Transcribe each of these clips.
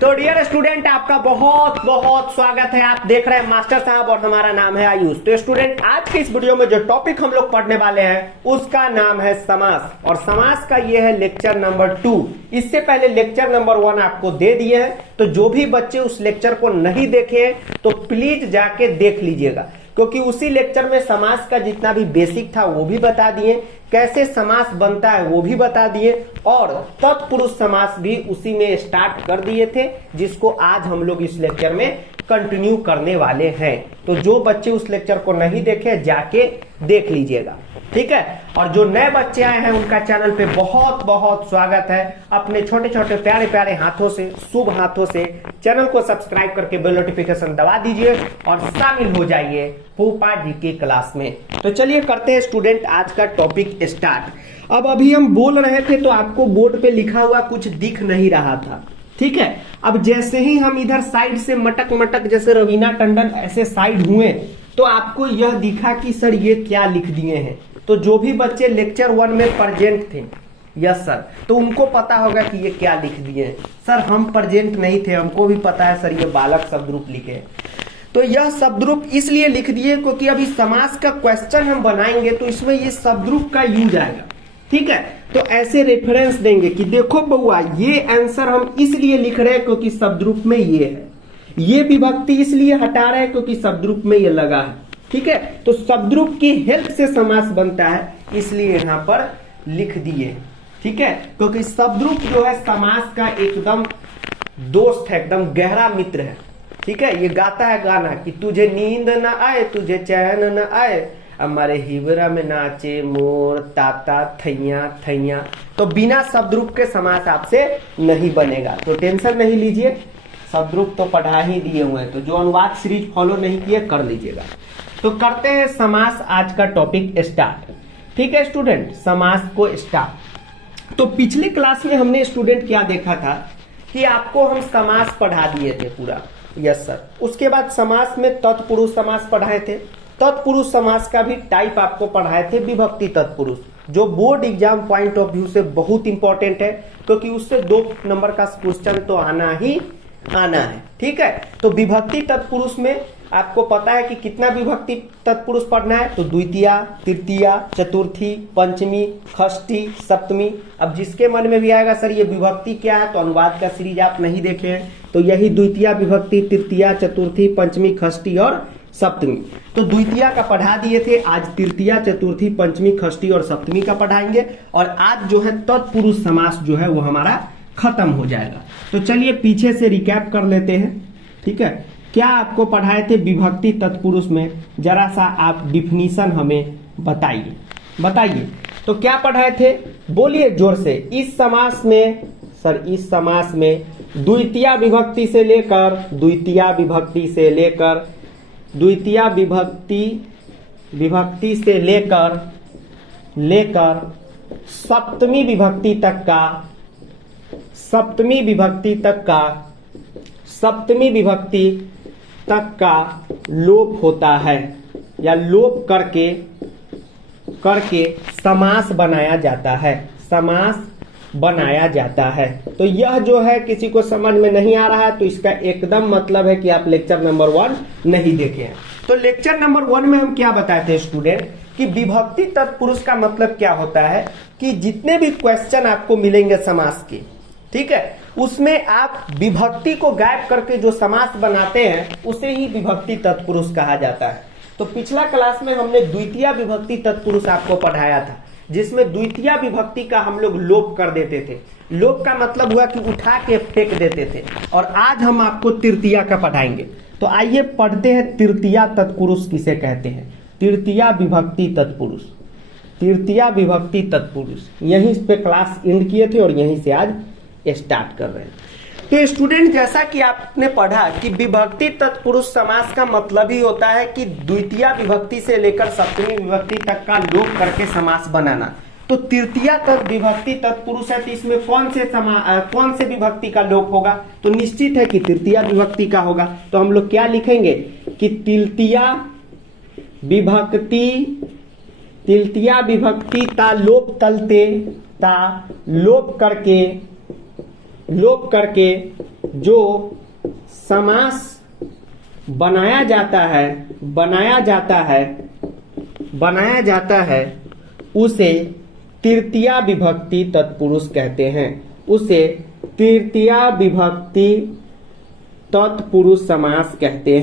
तो dear student, आपका बहुत बहुत स्वागत है। आप देख रहे हैं मास्टर साहब और हमारा नाम है आयुष। तो स्टूडेंट, आज के इस वीडियो में जो टॉपिक हम लोग पढ़ने वाले हैं उसका नाम है समास, और समास का ये है लेक्चर नंबर 2। इससे पहले लेक्चर नंबर 1 आपको दे दिए हैं, तो जो भी बच्चे उस लेक्चर को नहीं देखे तो प्लीज जाके देख लीजिएगा, क्योंकि उसी लेक्चर में समास का जितना भी बेसिक था वो भी बता दिए, कैसे समास बनता है वो भी बता दिए, और तत्पुरुष समास भी उसी में स्टार्ट कर दिए थे, जिसको आज हम लोग इस लेक्चर में कंटिन्यू करने वाले हैं। तो जो बच्चे उस लेक्चर को नहीं देखे जाके देख लीजिएगा, ठीक है। और जो नए बच्चे आए हैं उनका चैनल पे बहुत बहुत स्वागत है। अपने छोटे छोटे प्यारे प्यारे हाथों से, शुभ हाथों से चैनल को सब्सक्राइब करके बेल नोटिफिकेशन दबा दीजिए और शामिल हो जाइए पोपा जी की क्लास में। तो चलिए करते हैं स्टूडेंट आज का टॉपिक स्टार्ट। अब अभी हम बोल रहे थे तो आपको बोर्ड पे लिखा हुआ कुछ दिख नहीं रहा था, ठीक है। अब जैसे ही हम इधर साइड से मटक मटक जैसे रवीना टंडन ऐसे साइड हुए तो आपको यह दिखा कि सर ये क्या लिख दिए हैं। तो जो भी बच्चे लेक्चर 1 में प्रेजेंट थे, यस सर, तो उनको पता होगा कि ये क्या लिख दिए हैं। सर हम प्रेजेंट नहीं थे, हमको भी पता है सर ये बालक शब्द रूप लिखे हैं। तो यह शब्द रूप इसलिए लिख दिए क्योंकि अभी समास का क्वेश्चन हम बनाएंगे तो इसमें ये शब्द रूप का यूज आएगा, ठीक है। तो ऐसे रेफरेंस देंगे कि देखो बउआ ये आंसर हम इसलिए लिख रहे हैं क्योंकि शब्द रूप में ये है, ये विभक्ति इसलिए हटा रहे हैं क्योंकि शब्द रूप में ये लगा है, ठीक है। तो शब्द रूप की हेल्प से समास बनता है, इसलिए यहां पर लिख दिए, ठीक है। क्योंकि शब्द रूप जो है समास का एकदम दोस्त है, एकदम गहरा मित्र है, ठीक है। ये गाता है गाना कि तुझे नींद न आए, तुझे चैन न आए, हमारे हिवरा में नाचे मोर ताता थैया थैया। तो बिना शब्द रूप के समास आपसे नहीं बनेगा, तो टेंशन नहीं लीजिए, शब्द रूप तो पढ़ा ही दिए हुए हैं। तो जो अनुवाद सीरीज फॉलो नहीं किए कर लीजिएगा। तो करते हैं समास आज का टॉपिक स्टार्ट, ठीक है स्टूडेंट। समास को स्टार्ट। तो पिछले क्लास में हमने स्टूडेंट क्या देखा था कि आपको हम समास पढ़ा दिए थे पूरा, यस सर। उसके बाद समास में तत्पुरुष समास पढ़ाए थे, तत्पुरुष समास का भी टाइप आपको पढ़ाए थे विभक्ति तत्पुरुष, जो board exam point of view से बहुत इंपॉर्टेंट है, क्योंकि उससे 2 नंबर का क्वेश्चन तो आना ही आना है, ठीक है। तो विभक्ति तत्पुरुष में आपको पता है कि कितना विभक्ति तत्पुरुष पढ़ना है, तो द्वितीया, तृतीया, चतुर्थी, पंचमी, षष्ठी, सप्तमी। अब जिसके मन में भी आएगा सर ये विभक्ति क्या है, तो अनुवाद का सीरीज आप नहीं देखे हैं, तो यही द्वितीया विभक्ति, तृतीया, चतुर्थी, पंचमी, षष्ठी और सप्तमी। तो द्वितीया का पढ़ा दिए थे, आज तृतीया, चतुर्थी, पंचमी, षष्ठी और सप्तमी का पढ़ाएंगे, और आज जो है तत्पुरुष समास जो है वो हमारा खत्म हो जाएगा। तो चलिए पीछे से रिकैप कर लेते हैं, ठीक है। क्या आपको पढ़ाए थे विभक्ति तत्पुरुष में, जरा सा आप डिफिनीशन हमें बताइए, बताइए। तो क्या पढ़ाए थे, बोलिए जोर से। इस समास में सर, इस समास में द्वितीया विभक्ति से लेकर, द्वितीया विभक्ति से लेकर, द्वितीया विभक्ति से लेकर सप्तमी विभक्ति तक का, सप्तमी विभक्ति तक का लोप होता है, या लोप करके समास बनाया जाता है, समास बनाया जाता है। तो यह जो है किसी को समझ में नहीं आ रहा है तो इसका एकदम मतलब है कि आप लेक्चर नंबर 1 नहीं देखे हैं। तो लेक्चर नंबर 1 में हम क्या बताए थे स्टूडेंट कि विभक्ति तत्पुरुष का मतलब क्या होता है कि जितने भी क्वेश्चन आपको मिलेंगे समास के, ठीक है, उसमें आप विभक्ति को गायब करके जो समास बनाते हैं उसे ही विभक्ति तत्पुरुष कहा जाता है। तो पिछला क्लास में हमने द्वितीया विभक्ति तत्पुरुष आपको पढ़ाया था, जिसमें द्वितीया विभक्ति का हम लोग लोप कर देते थे। लोप का मतलब हुआ कि उठा के फेंक देते थे, और आज हम आपको तृतीया का पढ़ाएंगे। तो आइए पढ़ते हैं तृतीया तत्पुरुष किसे कहते हैं। तृतीया विभक्ति तत्पुरुष, तृतीया विभक्ति तत्पुरुष, यहीं पे क्लास एंड किए थे और यहीं से आज स्टार्ट कर रहे हैं। तो स्टूडेंट, जैसा कि आपने पढ़ा कि विभक्ति तत्पुरुष समास का मतलब ही होता है कि द्वितीया विभक्ति से लेकर सप्तमी विभक्ति तक का लोप करके समास बनाना। तो तृतीया विभक्ति तत्पुरुष है, तो इसमें कौन से विभक्ति का लोप होगा, तो निश्चित है कि तृतीया विभक्ति का होगा। तो हम लोग क्या लिखेंगे कि तृतीया विभक्ति ता लोप तलते, ता लोप करके लोप करके जो समास बनाया जाता है उसे तृतीया विभक्ति तत्पुरुष कहते हैं। उसे तृतीया विभक्ति तत्पुरुष समास कहते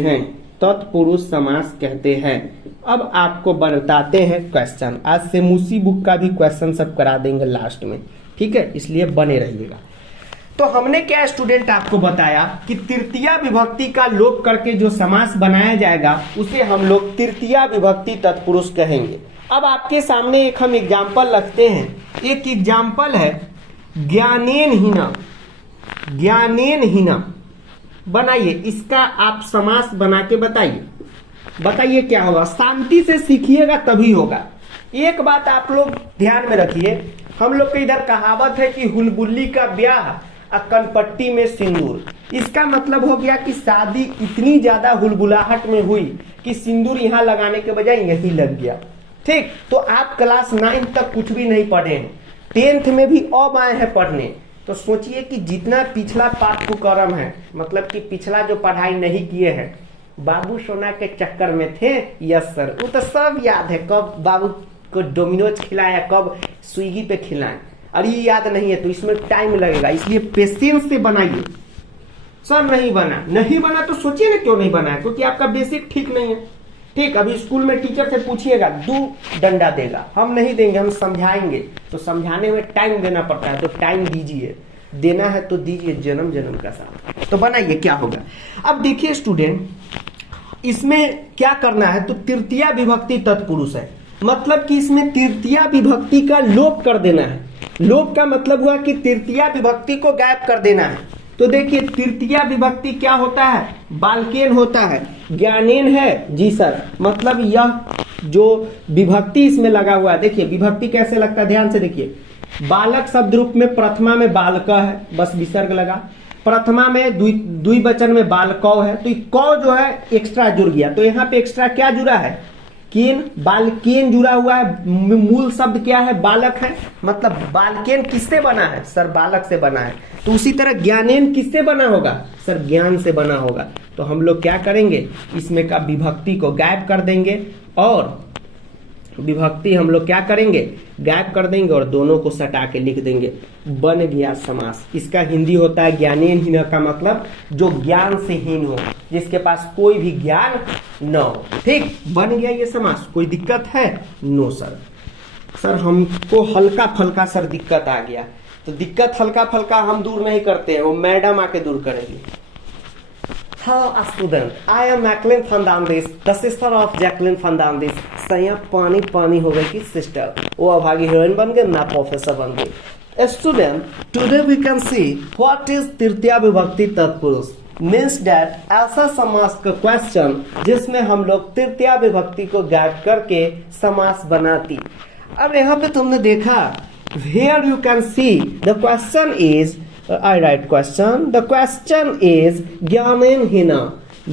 हैं। अब आपको बताते हैं क्वेश्चन। आज से मूसी बुक का भी क्वेश्चन सब करा देंगे लास्ट में, ठीक है, इसलिए बने रहिएगा। तो हमने क्या स्टूडेंट आपको बताया कि तृतीया विभक्ति का लोप करके जो समास बनाया जाएगा उसे हम लोग तृतीया विभक्ति तत्पुरुष कहेंगे। अब आपके सामने एक हम एग्जाम्पल रखते हैं। एक एग्जाम्पल है ज्ञानेन हीना। बनाइए, इसका आप समास बना के बताइए क्या होगा। शांति से सीखिएगा तभी होगा। एक बात आप लोग ध्यान में रखिए, हम लोग के इधर कहावत है कि हुलबुल्ली का ब्याह कनपट्टी में सिंदूर। इसका मतलब हो गया कि शादी इतनी ज्यादा हुलबुलाहट में हुई कि सिंदूर यहाँ लगाने के बजाय यही लग गया। ठीक, तो आप क्लास 9 तक कुछ भी नहीं पढ़े हैं, 10th में भी अब आए हैं पढ़ने, तो सोचिए कि जितना पिछला पाठ्यक्रम है, मतलब कि पिछला जो पढ़ाई नहीं किए हैं, बाबू सोना के चक्कर में थे। यस सर, वो तो सब याद है, कब बाबू को डोमिनोज खिलाया, कब स्विगी पे खिलाएं, अरे ये याद नहीं है तो इसमें टाइम लगेगा, इसलिए पेशेंस से बनाइए। सर नहीं बना तो सोचिए ना क्यों नहीं बना है, क्योंकि आपका बेसिक ठीक नहीं है। ठीक, अभी स्कूल में टीचर से पूछिएगा 2 डंडा देगा, हम नहीं देंगे, हम समझाएंगे, तो समझाने में टाइम देना पड़ता है, तो टाइम दीजिए, देना है तो दीजिए, जन्म का साथ। तो बनाइए क्या होगा। अब देखिए स्टूडेंट, इसमें क्या करना है, तो तृतीया विभक्ति तत्पुरुष है, मतलब कि इसमें तृतीया विभक्ति का लोप कर देना है। लोप का मतलब हुआ कि तृतीया विभक्ति को गायब कर देना है। तो देखिए तृतीया विभक्ति क्या होता है, बालकेन होता है। ज्ञानेन है जी सर, मतलब यह जो विभक्ति इसमें लगा हुआ है, देखिए विभक्ति कैसे लगता है, ध्यान से देखिए। बालक शब्द रूप में प्रथमा में बालक है, बस विसर्ग लगा। प्रथमा में द्विवचन में बालकौ है, तो कौ जो है एक्स्ट्रा जुड़ गया, तो यहाँ पे एक्स्ट्रा क्या जुड़ा है, केन, बालकेन जुड़ा हुआ है। मूल शब्द क्या है, बालक है, मतलब बालकेन किससे बना है सर, बालक से बना है। तो उसी तरह ज्ञानेन किससे बना होगा सर, ज्ञान से बना होगा। तो हम लोग क्या करेंगे, इसमें का विभक्ति को गायब कर देंगे और विभक्ति हम लोग क्या करेंगे, गायब कर देंगे और दोनों को सटा के लिख देंगे, बन गया समास। इसका हिंदी होता है ज्ञानेन हीन, का मतलब जो ज्ञान से हीन हो, जिसके पास कोई भी ज्ञान न हो। ठीक, बन गया ये समास। कोई दिक्कत है, नो सर हमको हल्का फल्का सर दिक्कत आ गया, तो दिक्कत हल्का फल्का हम दूर नहीं करते हैं, वो मैडम आके दूर करेगी। Hello student, I am Jacqueline Fernandez, the sister of Jacqueline Fernandez। सैया पानी हो गई कि सिस्टर, वो अभागी हीरोइन बन गए ना प्रोफेसर बन गए। Student, today we can see what is तृतीया विभक्ति तत्पुरुष। मीन्स दैट ऐसा समास का क्वेश्चन जिसमें हम लोग तृतीया विभक्ति को गायब करके समास बनाती। अब यहाँ पे तुमने देखा, here you can see the question is I write question. The question is ज्ञानेन हीना,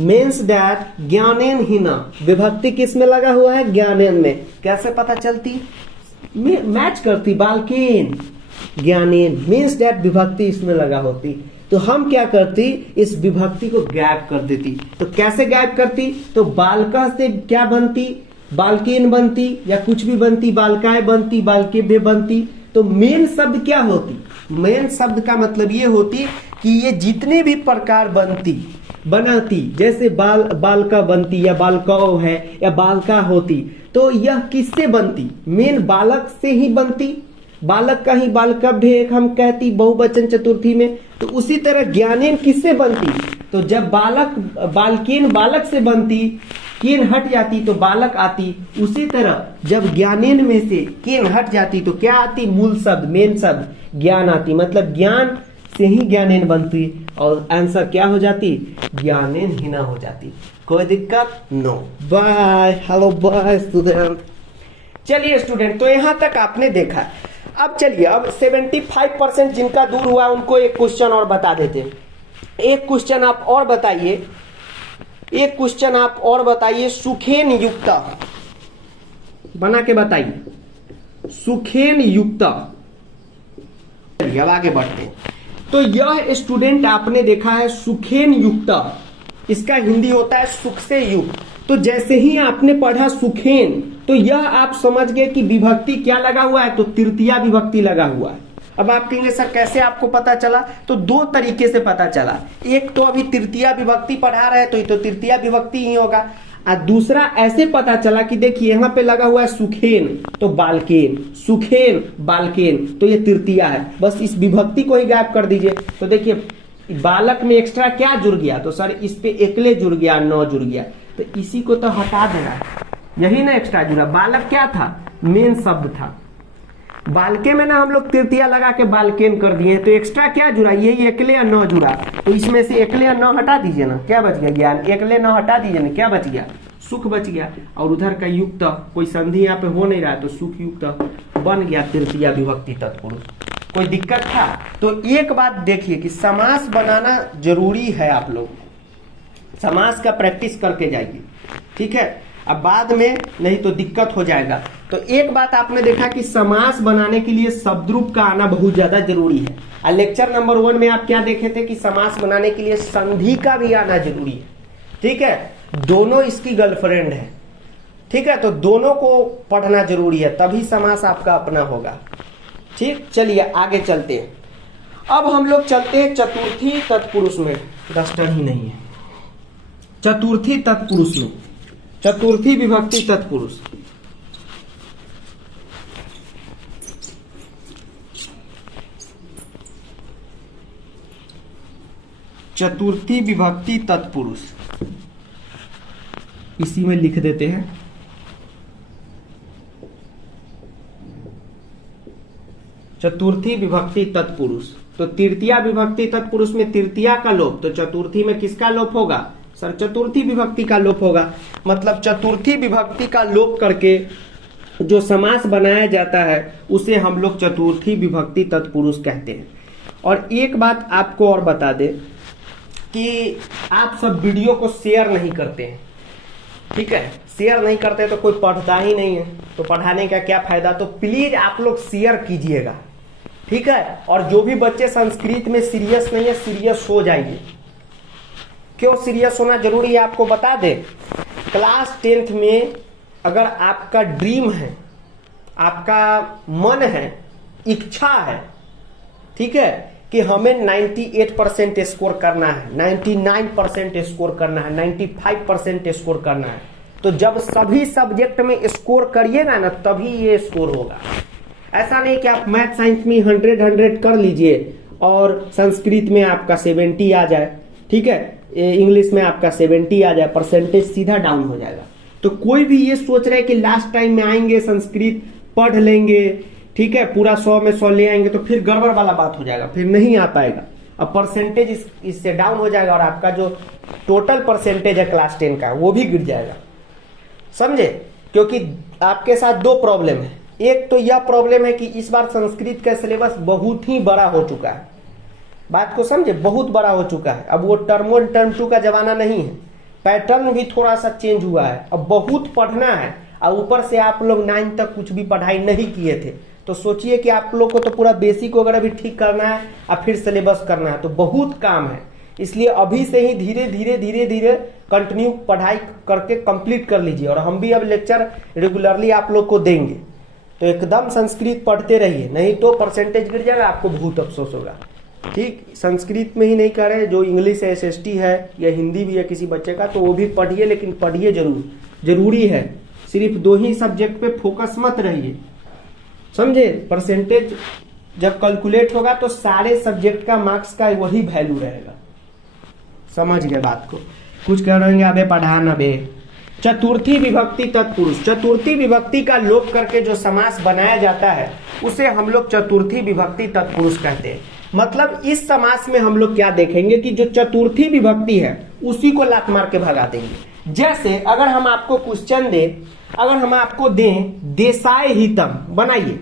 means that ज्ञानेन हीना विभक्ति किस में लगा हुआ है, ज्ञानेन में। कैसे पता चलती, मैच करती, बालकेन ज्ञानेन means that विभक्ति इसमें लगा होती, तो हम क्या करती, इस विभक्ति को गायब कर देती। तो कैसे गायब करती, तो बालका से क्या बनती, बालकेन बनती, या कुछ भी बनती, बालकाएं बनती, बालके बनती। तो मेन शब्द क्या होती, मेन शब्द का मतलब ये होती कि ये जितने भी प्रकार बनाती, जैसे बालका बनती, या बालकौ है, या बालका होती, तो यह किससे बनती, मेन बालक से ही बनती। बालक का ही बालकव्य एक हम कहती बहुवचन चतुर्थी में। तो उसी तरह ज्ञानेन किससे बनती, तो जब बालकेन बालक से बनती, केन हट जाती तो बालक आती। उसी तरह जब ज्ञानेन में से केन हट जाती तो क्या आती, मूल शब्द, मेन शब्द ज्ञान आती, मतलब ज्ञान से ही ज्ञानेन बनती, और आंसर क्या हो जाती, ज्ञानेन हीना हो जाती। कोई दिक्कत, no. Bye, hello bye student. चलिए स्टूडेंट, तो यहाँ तक आपने देखा। अब चलिए, अब 75% जिनका दूर हुआ उनको एक क्वेश्चन और बता देते हैं। एक क्वेश्चन आप और बताइए, सुखेन युक्त, बना के बताइए, सुखेन युक्त। चलिए अब आगे बढ़ते हैं। तो यह स्टूडेंट आपने देखा है सुखेन युक्त, इसका हिंदी होता है सुख से युक्त। तो जैसे ही आपने पढ़ा सुखेन, तो यह आप समझ गए कि विभक्ति क्या लगा हुआ है, तो तृतीया विभक्ति लगा हुआ है। अब आप कहेंगे सर कैसे आपको पता चला, तो दो तरीके से पता चला। एक तो अभी तृतीया विभक्ति पढ़ा रहे तो ये तो तृतीया विभक्ति ही होगा, और दूसरा ऐसे पता चला कि देखिए यहाँ पे लगा हुआ है सुखेन तो बालकेन, सुखेन बालकेन, तो ये तृतीया है। बस इस विभक्ति को ही गायब कर दीजिए। तो देखिए बालक में एक्स्ट्रा क्या जुड़ गया, तो सर इस पे एकले जुड़ गया, न जुड़ गया, तो इसी को तो हटा देना, यही ना एक्स्ट्रा जुड़ा। बालक क्या था, मेन शब्द था, बालके में ना हम लोग तृतीया लगा के बालकेन कर दिए, तो एक्स्ट्रा क्या जुड़ा, यही एकले या न जुड़ा, तो इसमें से एकले या न हटा दीजिए ना, क्या बच गया ज्ञान, एकले न हटा दीजिए ना, क्या बच गया, सुख बच गया। और उधर का युक्त, कोई संधि यहाँ पे हो नहीं रहा, तो सुख युक्त बन गया तृतीया विभक्ति तत्पुरुष। कोई दिक्कत था? तो एक बात देखिए कि समास बनाना जरूरी है, आप लोग समास का प्रैक्टिस करके जाइए, ठीक है। अब बाद में नहीं तो दिक्कत हो जाएगा। तो एक बात आपने देखा कि समास बनाने के लिए शब्द रूप का आना बहुत ज्यादा जरूरी है। और लेक्चर नंबर 1 में आप क्या देखे थे कि समास बनाने के लिए संधि का भी आना जरूरी है, ठीक है। दोनों इसकी गर्लफ्रेंड है, ठीक है, तो दोनों को पढ़ना जरूरी है, तभी समास आपका अपना होगा, ठीक। चलिए आगे चलते हैं। अब हम लोग चलते हैं चतुर्थी तत्पुरुष में, डस्टर ही नहीं है, चतुर्थी तत्पुरुष में, चतुर्थी विभक्ति तत्पुरुष। चतुर्थी विभक्ति तत्पुरुष इसी में लिख देते हैं। चतुर्थी विभक्ति तत्पुरुष, तो तृतीया विभक्ति तत्पुरुष में तृतीया का लोप, तो चतुर्थी में किसका लोप होगा, सर चतुर्थी विभक्ति का लोप होगा। मतलब चतुर्थी विभक्ति का लोप करके जो समास बनाया जाता है उसे हम लोग चतुर्थी विभक्ति तत्पुरुष कहते हैं। और एक बात आपको और बता दें कि आप सब वीडियो को शेयर नहीं करते हैं, ठीक है, शेयर नहीं करते तो कोई पढ़ता ही नहीं है, तो पढ़ाने का क्या फायदा। तो प्लीज आप लोग शेयर कीजिएगा, ठीक है। और जो भी बच्चे संस्कृत में सीरियस नहीं है, सीरियस हो जाइए। क्यों सीरियस होना जरूरी है आपको बता दे। क्लास 10th में अगर आपका ड्रीम है, आपका मन है, इच्छा है, ठीक है, कि हमें 98% स्कोर करना है, 99% स्कोर करना है, 95% स्कोर करना है, तो जब सभी सब्जेक्ट में स्कोर करिएगा ना तभी ये स्कोर होगा। ऐसा नहीं कि आप मैथ साइंस में 100 कर लीजिए और संस्कृत में आपका 70 आ जाए, ठीक है, इंग्लिश में आपका 70 आ जाए, परसेंटेज सीधा डाउन हो जाएगा। तो कोई भी ये सोच रहे कि लास्ट टाइम में आएंगे संस्कृत पढ़ लेंगे, ठीक है, पूरा 100 में 100 ले आएंगे, तो फिर गड़बड़ वाला बात हो जाएगा, फिर नहीं आ पाएगा। अब परसेंटेज इससे डाउन हो जाएगा और आपका जो टोटल परसेंटेज है क्लास 10 का वो भी गिर जाएगा, समझे। क्योंकि आपके साथ दो प्रॉब्लम है। एक तो यह प्रॉब्लम है कि इस बार संस्कृत का सिलेबस बहुत ही बड़ा हो चुका है, बात को समझे, बहुत बड़ा हो चुका है। अब वो टर्म 1 टर्म 2 का जमाना नहीं है, पैटर्न भी थोड़ा सा चेंज हुआ है, अब बहुत पढ़ना है। और ऊपर से आप लोग 9 तक कुछ भी पढ़ाई नहीं किए थे, तो सोचिए कि आप लोग को तो पूरा बेसिक वगैरह भी ठीक करना है और फिर सिलेबस करना है, तो बहुत काम है। इसलिए अभी से ही धीरे धीरे धीरे धीरे कंटिन्यू पढ़ाई करके कंप्लीट कर लीजिए। और हम भी अब लेक्चर रेगुलरली आप लोग को देंगे, तो एकदम संस्कृत पढ़ते रहिए, नहीं तो परसेंटेज गिर जाएगा, आपको बहुत अफसोस होगा, ठीक। संस्कृत में ही नहीं कर रहे, जो इंग्लिश है, SST है या हिंदी भी है किसी बच्चे का, तो वो भी पढ़िए, लेकिन पढ़िए जरूरी है। सिर्फ 2 ही सब्जेक्ट पे फोकस मत रहिए, समझे। परसेंटेज जब कैलकुलेट होगा तो सारे सब्जेक्ट का मार्क्स का वही वैल्यू रहेगा, समझ गए बात को। कुछ कह रहे हैं अबे पढ़ाना बे। चतुर्थी विभक्ति तत्पुरुष, चतुर्थी विभक्ति का लोप करके जो समास बनाया जाता है उसे हम लोग चतुर्थी विभक्ति तत्पुरुष कहते हैं। मतलब इस समास में हम लोग क्या देखेंगे कि जो चतुर्थी विभक्ति है उसी को लात मार के भगा देंगे। जैसे अगर हम आपको क्वेश्चन दें, अगर हम आपको दें देसाय हितम, बनाइए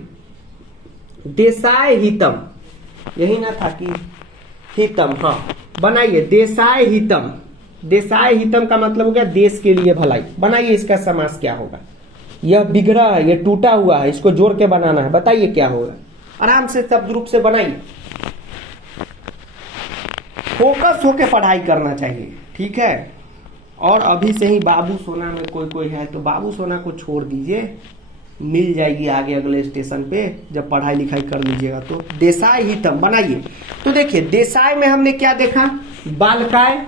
देसाय हितम, यही ना था कि हितम, हाँ बनाइए देसाय हितम। देसाय हितम का मतलब हो गया देश के लिए भलाई। बनाइए इसका समास क्या होगा। यह बिगड़ा है, यह टूटा हुआ है, इसको जोड़ के बनाना है, बताइए क्या होगा। आराम से शब्द रूप से बनाइए। फोकस होके पढ़ाई करना चाहिए, ठीक है। और अभी से ही बाबू सोना में कोई है तो बाबू सोना को छोड़ दीजिए, मिल जाएगी आगे अगले स्टेशन पे जब पढ़ाई लिखाई कर लीजिएगा। तो देसाई हितम बनाइए। तो देखिए देसाई में हमने क्या देखा, बालकाय,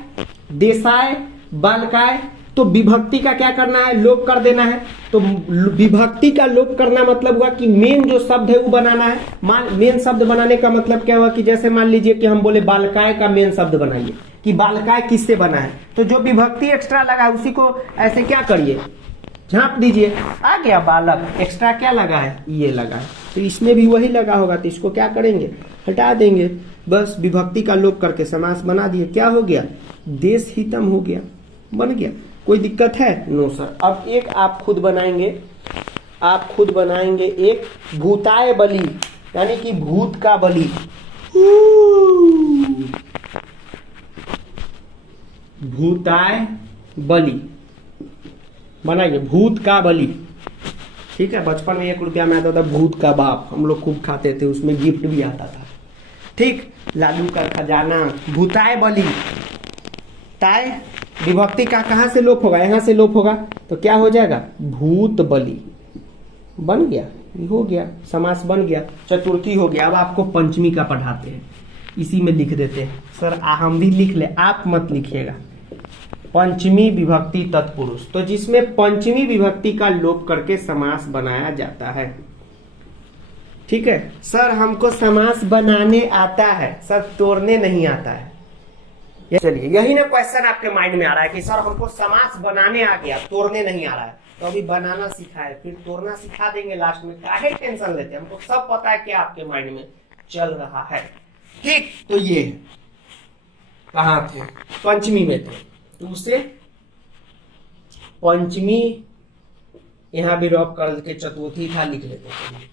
देसाय, बालकाय। तो विभक्ति का क्या करना है, लोप कर देना है। तो विभक्ति का लोप करना मतलब हुआ कि मेन जो शब्द है वो बनाना है। मेन शब्द बनाने का मतलब क्या हुआ कि जैसे मान लीजिए कि हम बोले बालकाय का मेन शब्द बनाइए, कि बालकाय किससे बना है, तो जो विभक्ति एक्स्ट्रा लगा है उसी को ऐसे क्या करिए, झांप दीजिए, आ गया बालक। एक्स्ट्रा क्या लगा है, ये लगा है, तो इसमें भी वही लगा होगा, तो इसको क्या करेंगे, हटा देंगे। बस विभक्ति का लोप करके समास बना दिए, क्या हो गया, देश हितम हो गया, बन गया। कोई दिक्कत है, नो सर। अब एक आप खुद बनाएंगे, एक भूताय बलि, यानी कि भूत का बलि। भूताय बलि बनाइए, भूत का बलि, ठीक है। बचपन में 1 रुपया में आता था भूत का बाप, हम लोग खूब खाते थे, उसमें गिफ्ट भी आता था, ठीक। लालू का खजाना, भूताय बलि। ताय विभक्ति का कहां से लोप होगा, यहां से लोप होगा, तो क्या हो जाएगा, भूत बलि, बन गया, हो गया, समास बन गया। चतुर्थी हो गया। अब आपको पंचमी का पढ़ाते हैं, इसी में लिख देते हैं। सर हम भी लिख ले, आप मत लिखिएगा। पंचमी विभक्ति तत्पुरुष, तो जिसमें पंचमी विभक्ति का लोप करके समास बनाया जाता है, ठीक है। सर हमको समास बनाने आता है, सर तोड़ने नहीं आता है। चलिए यही ना क्वेश्चन आपके माइंड में आ रहा है कि सर हमको समास बनाने आ गया, तोड़ने नहीं आ रहा है। तो अभी बनाना सीखा है, फिर तोड़ना सिखा देंगे लास्ट में, काहे टेंशन लेते हैं, हमको सब पता है क्या आपके माइंड में चल रहा है, ठीक। तो ये कहाँ थे, पंचमी में थे, तो उसे पंचमी यहां भी ड्रॉप करके चतुर्थी था लिख लेते हैं,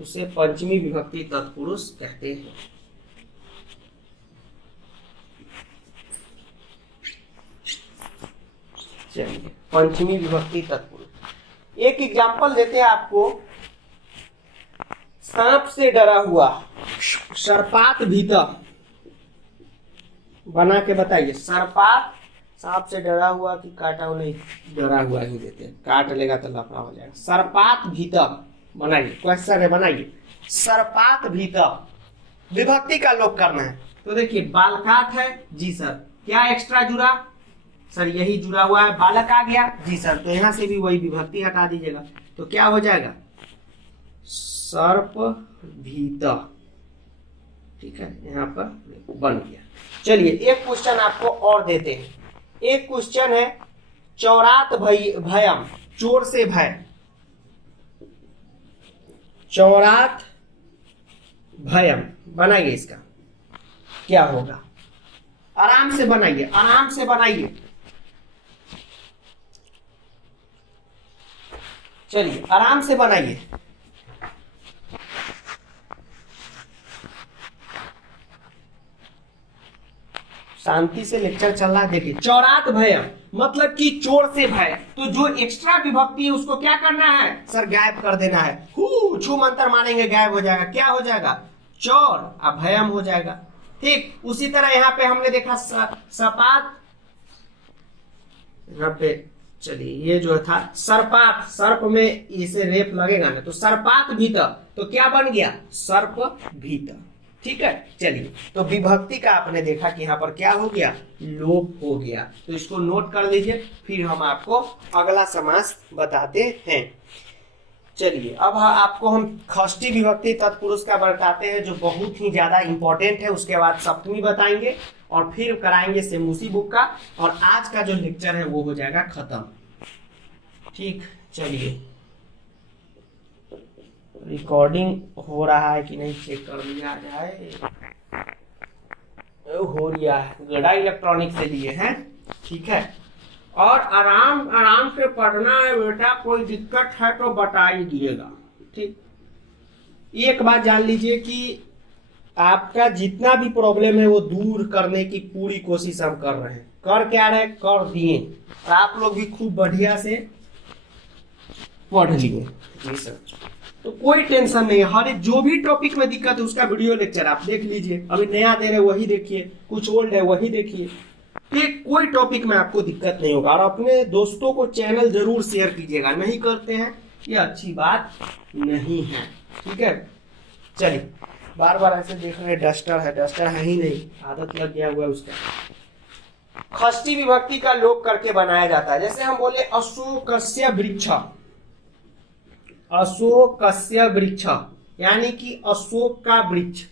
उसे पंचमी विभक्ति तत्पुरुष कहते हैं। चलिए पंचमी विभक्ति तत्पुरुष। एक एग्जांपल देते हैं आपको, सांप से डरा हुआ, सर्पात भीतर, बना के बताइए। सर्पात, सांप से डरा हुआ कि काटा हुआ, नहीं डरा हुआ ही देते हैं, काट लेगा तो लफड़ा हो जाएगा। सर्पात भीतर बनाइए, क्वेश्चन है, बनाइए। सर्पात भीतर विभक्ति का लोप करना है। तो देखिए बालकात है, जी सर, क्या एक्स्ट्रा जुड़ा, सर यही जुड़ा हुआ है, बालक आ गया, जी सर, तो यहां से भी वही विभक्ति हटा दीजिएगा, तो क्या हो जाएगा, सर्प भीतर, ठीक है, यहां पर बन गया। चलिए एक क्वेश्चन आपको और देते हैं। एक क्वेश्चन है, चौरात भयम, चोर से भय, चौरात भयम, बनाइए, इसका क्या होगा, आराम से बनाइए, आराम से बनाइए। चलिए आराम से बनाइए। शांति से लेक्चर चल रहा है। देखिए चौरात भयम मतलब कि चोर से भय, तो जो एक्स्ट्रा विभक्ति है उसको क्या करना है, सर गायब कर देना है। छू मंत्र मारेंगे, गायब हो जाएगा, क्या हो जाएगा, चोर, अब भयम हो जाएगा, ठीक। उसी तरह यहाँ पे हमने देखा सपात, यहाँ पे चलिए ये जो था सर्पात, सर्प में इसे रेप लगेगा ना, तो सर्पात भीतर, तो क्या बन गया, सर्प भीतर, ठीक है। चलिए तो विभक्ति का आपने देखा कि यहाँ पर क्या हो गया, लोप हो गया, तो इसको नोट कर लीजिए, फिर हम आपको अगला समास बताते हैं। चलिए अब आपको हम षष्ठी विभक्ति तत्पुरुष का बताते हैं, जो बहुत ही ज्यादा इंपॉर्टेंट है। उसके बाद सप्तमी बताएंगे और फिर कराएंगे सेमुसी बुक का, और आज का जो लेक्चर है वो हो जाएगा खत्म, ठीक। चलिए रिकॉर्डिंग हो रहा है कि नहीं चेक कर लिया जाए, हो रहा है, गड़ा इलेक्ट्रॉनिक से लिए हैं, ठीक है। और आराम आराम से पढ़ना है बेटा, कोई दिक्कत है तो बता ही दिएगा, ठीक। एक बात जान लीजिए कि आपका जितना भी प्रॉब्लम है वो दूर करने की पूरी कोशिश हम कर रहे हैं, कर क्या रहे, कर दिए, और आप लोग भी खूब बढ़िया से पढ़ लिए, जी सर। तो कोई टेंशन नहीं है, हर एक जो भी टॉपिक में दिक्कत है उसका वीडियो लेक्चर आप देख लीजिए। अभी नया दे रहे वही देखिए, कुछ ओल्ड है वही देखिए, कोई टॉपिक में आपको दिक्कत नहीं होगा। और अपने दोस्तों को चैनल जरूर शेयर कीजिएगा, नहीं करते हैं ये अच्छी बात नहीं है, ठीक है। चलिए, बार बार ऐसे देख रहे हैं डस्टर है ही नहीं, आदत लग गया हुआ है उसका। षष्ठी विभक्ति का लोप करके बनाया जाता है। जैसे हम बोले अशोकस्य वृक्ष, अशोकस्य वृक्ष यानी कि अशोक का वृक्ष,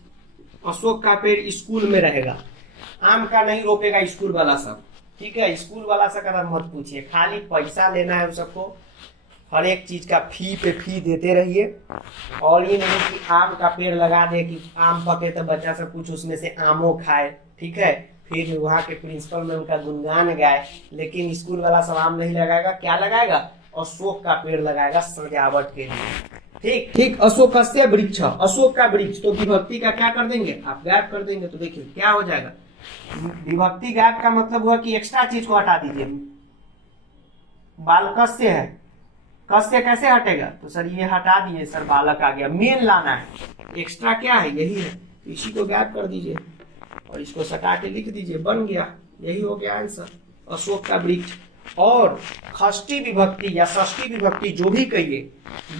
अशोक का पेड़ स्कूल में रहेगा, आम का नहीं रोपेगा स्कूल वाला सब, ठीक है। स्कूल वाला से कदम मत पूछिए, खाली पैसा लेना है सबको, हर एक चीज का फी पे फी देते रहिए। और ये नहीं कि आम का पेड़ लगा दे कि आम पके तो बच्चा सब कुछ उसमें से आमो खाए, ठीक है। फिर वहाँ के प्रिंसिपल में उनका गुणगान गाए, लेकिन स्कूल वाला सब आम नहीं लगाएगा, क्या लगाएगा, अशोक का पेड़ लगाएगा सजावट के लिए, ठीक ठीक। अशोकस्य वृक्ष, अशोक का वृक्ष, तो विभक्ति का क्या कर देंगे आप, गैप कर देंगे। तो देखिए क्या हो जाएगा, विभक्ति गैप का मतलब हुआ कि एक्स्ट्रा चीज को हटा दीजिए। बालकस्य है, कस्य कैसे हटेगा, तो सर ये हटा दिए सर, बालक आ गया, मेन लाना है, एक्स्ट्रा क्या है यही है, इसी को गैप कर दीजिए और इसको सटा के लिख दीजिए, बन गया, यही हो गया आंसर, अशोक का वृक्ष। और षष्ठी विभक्ति या षष्ठी विभक्ति जो भी कहिए,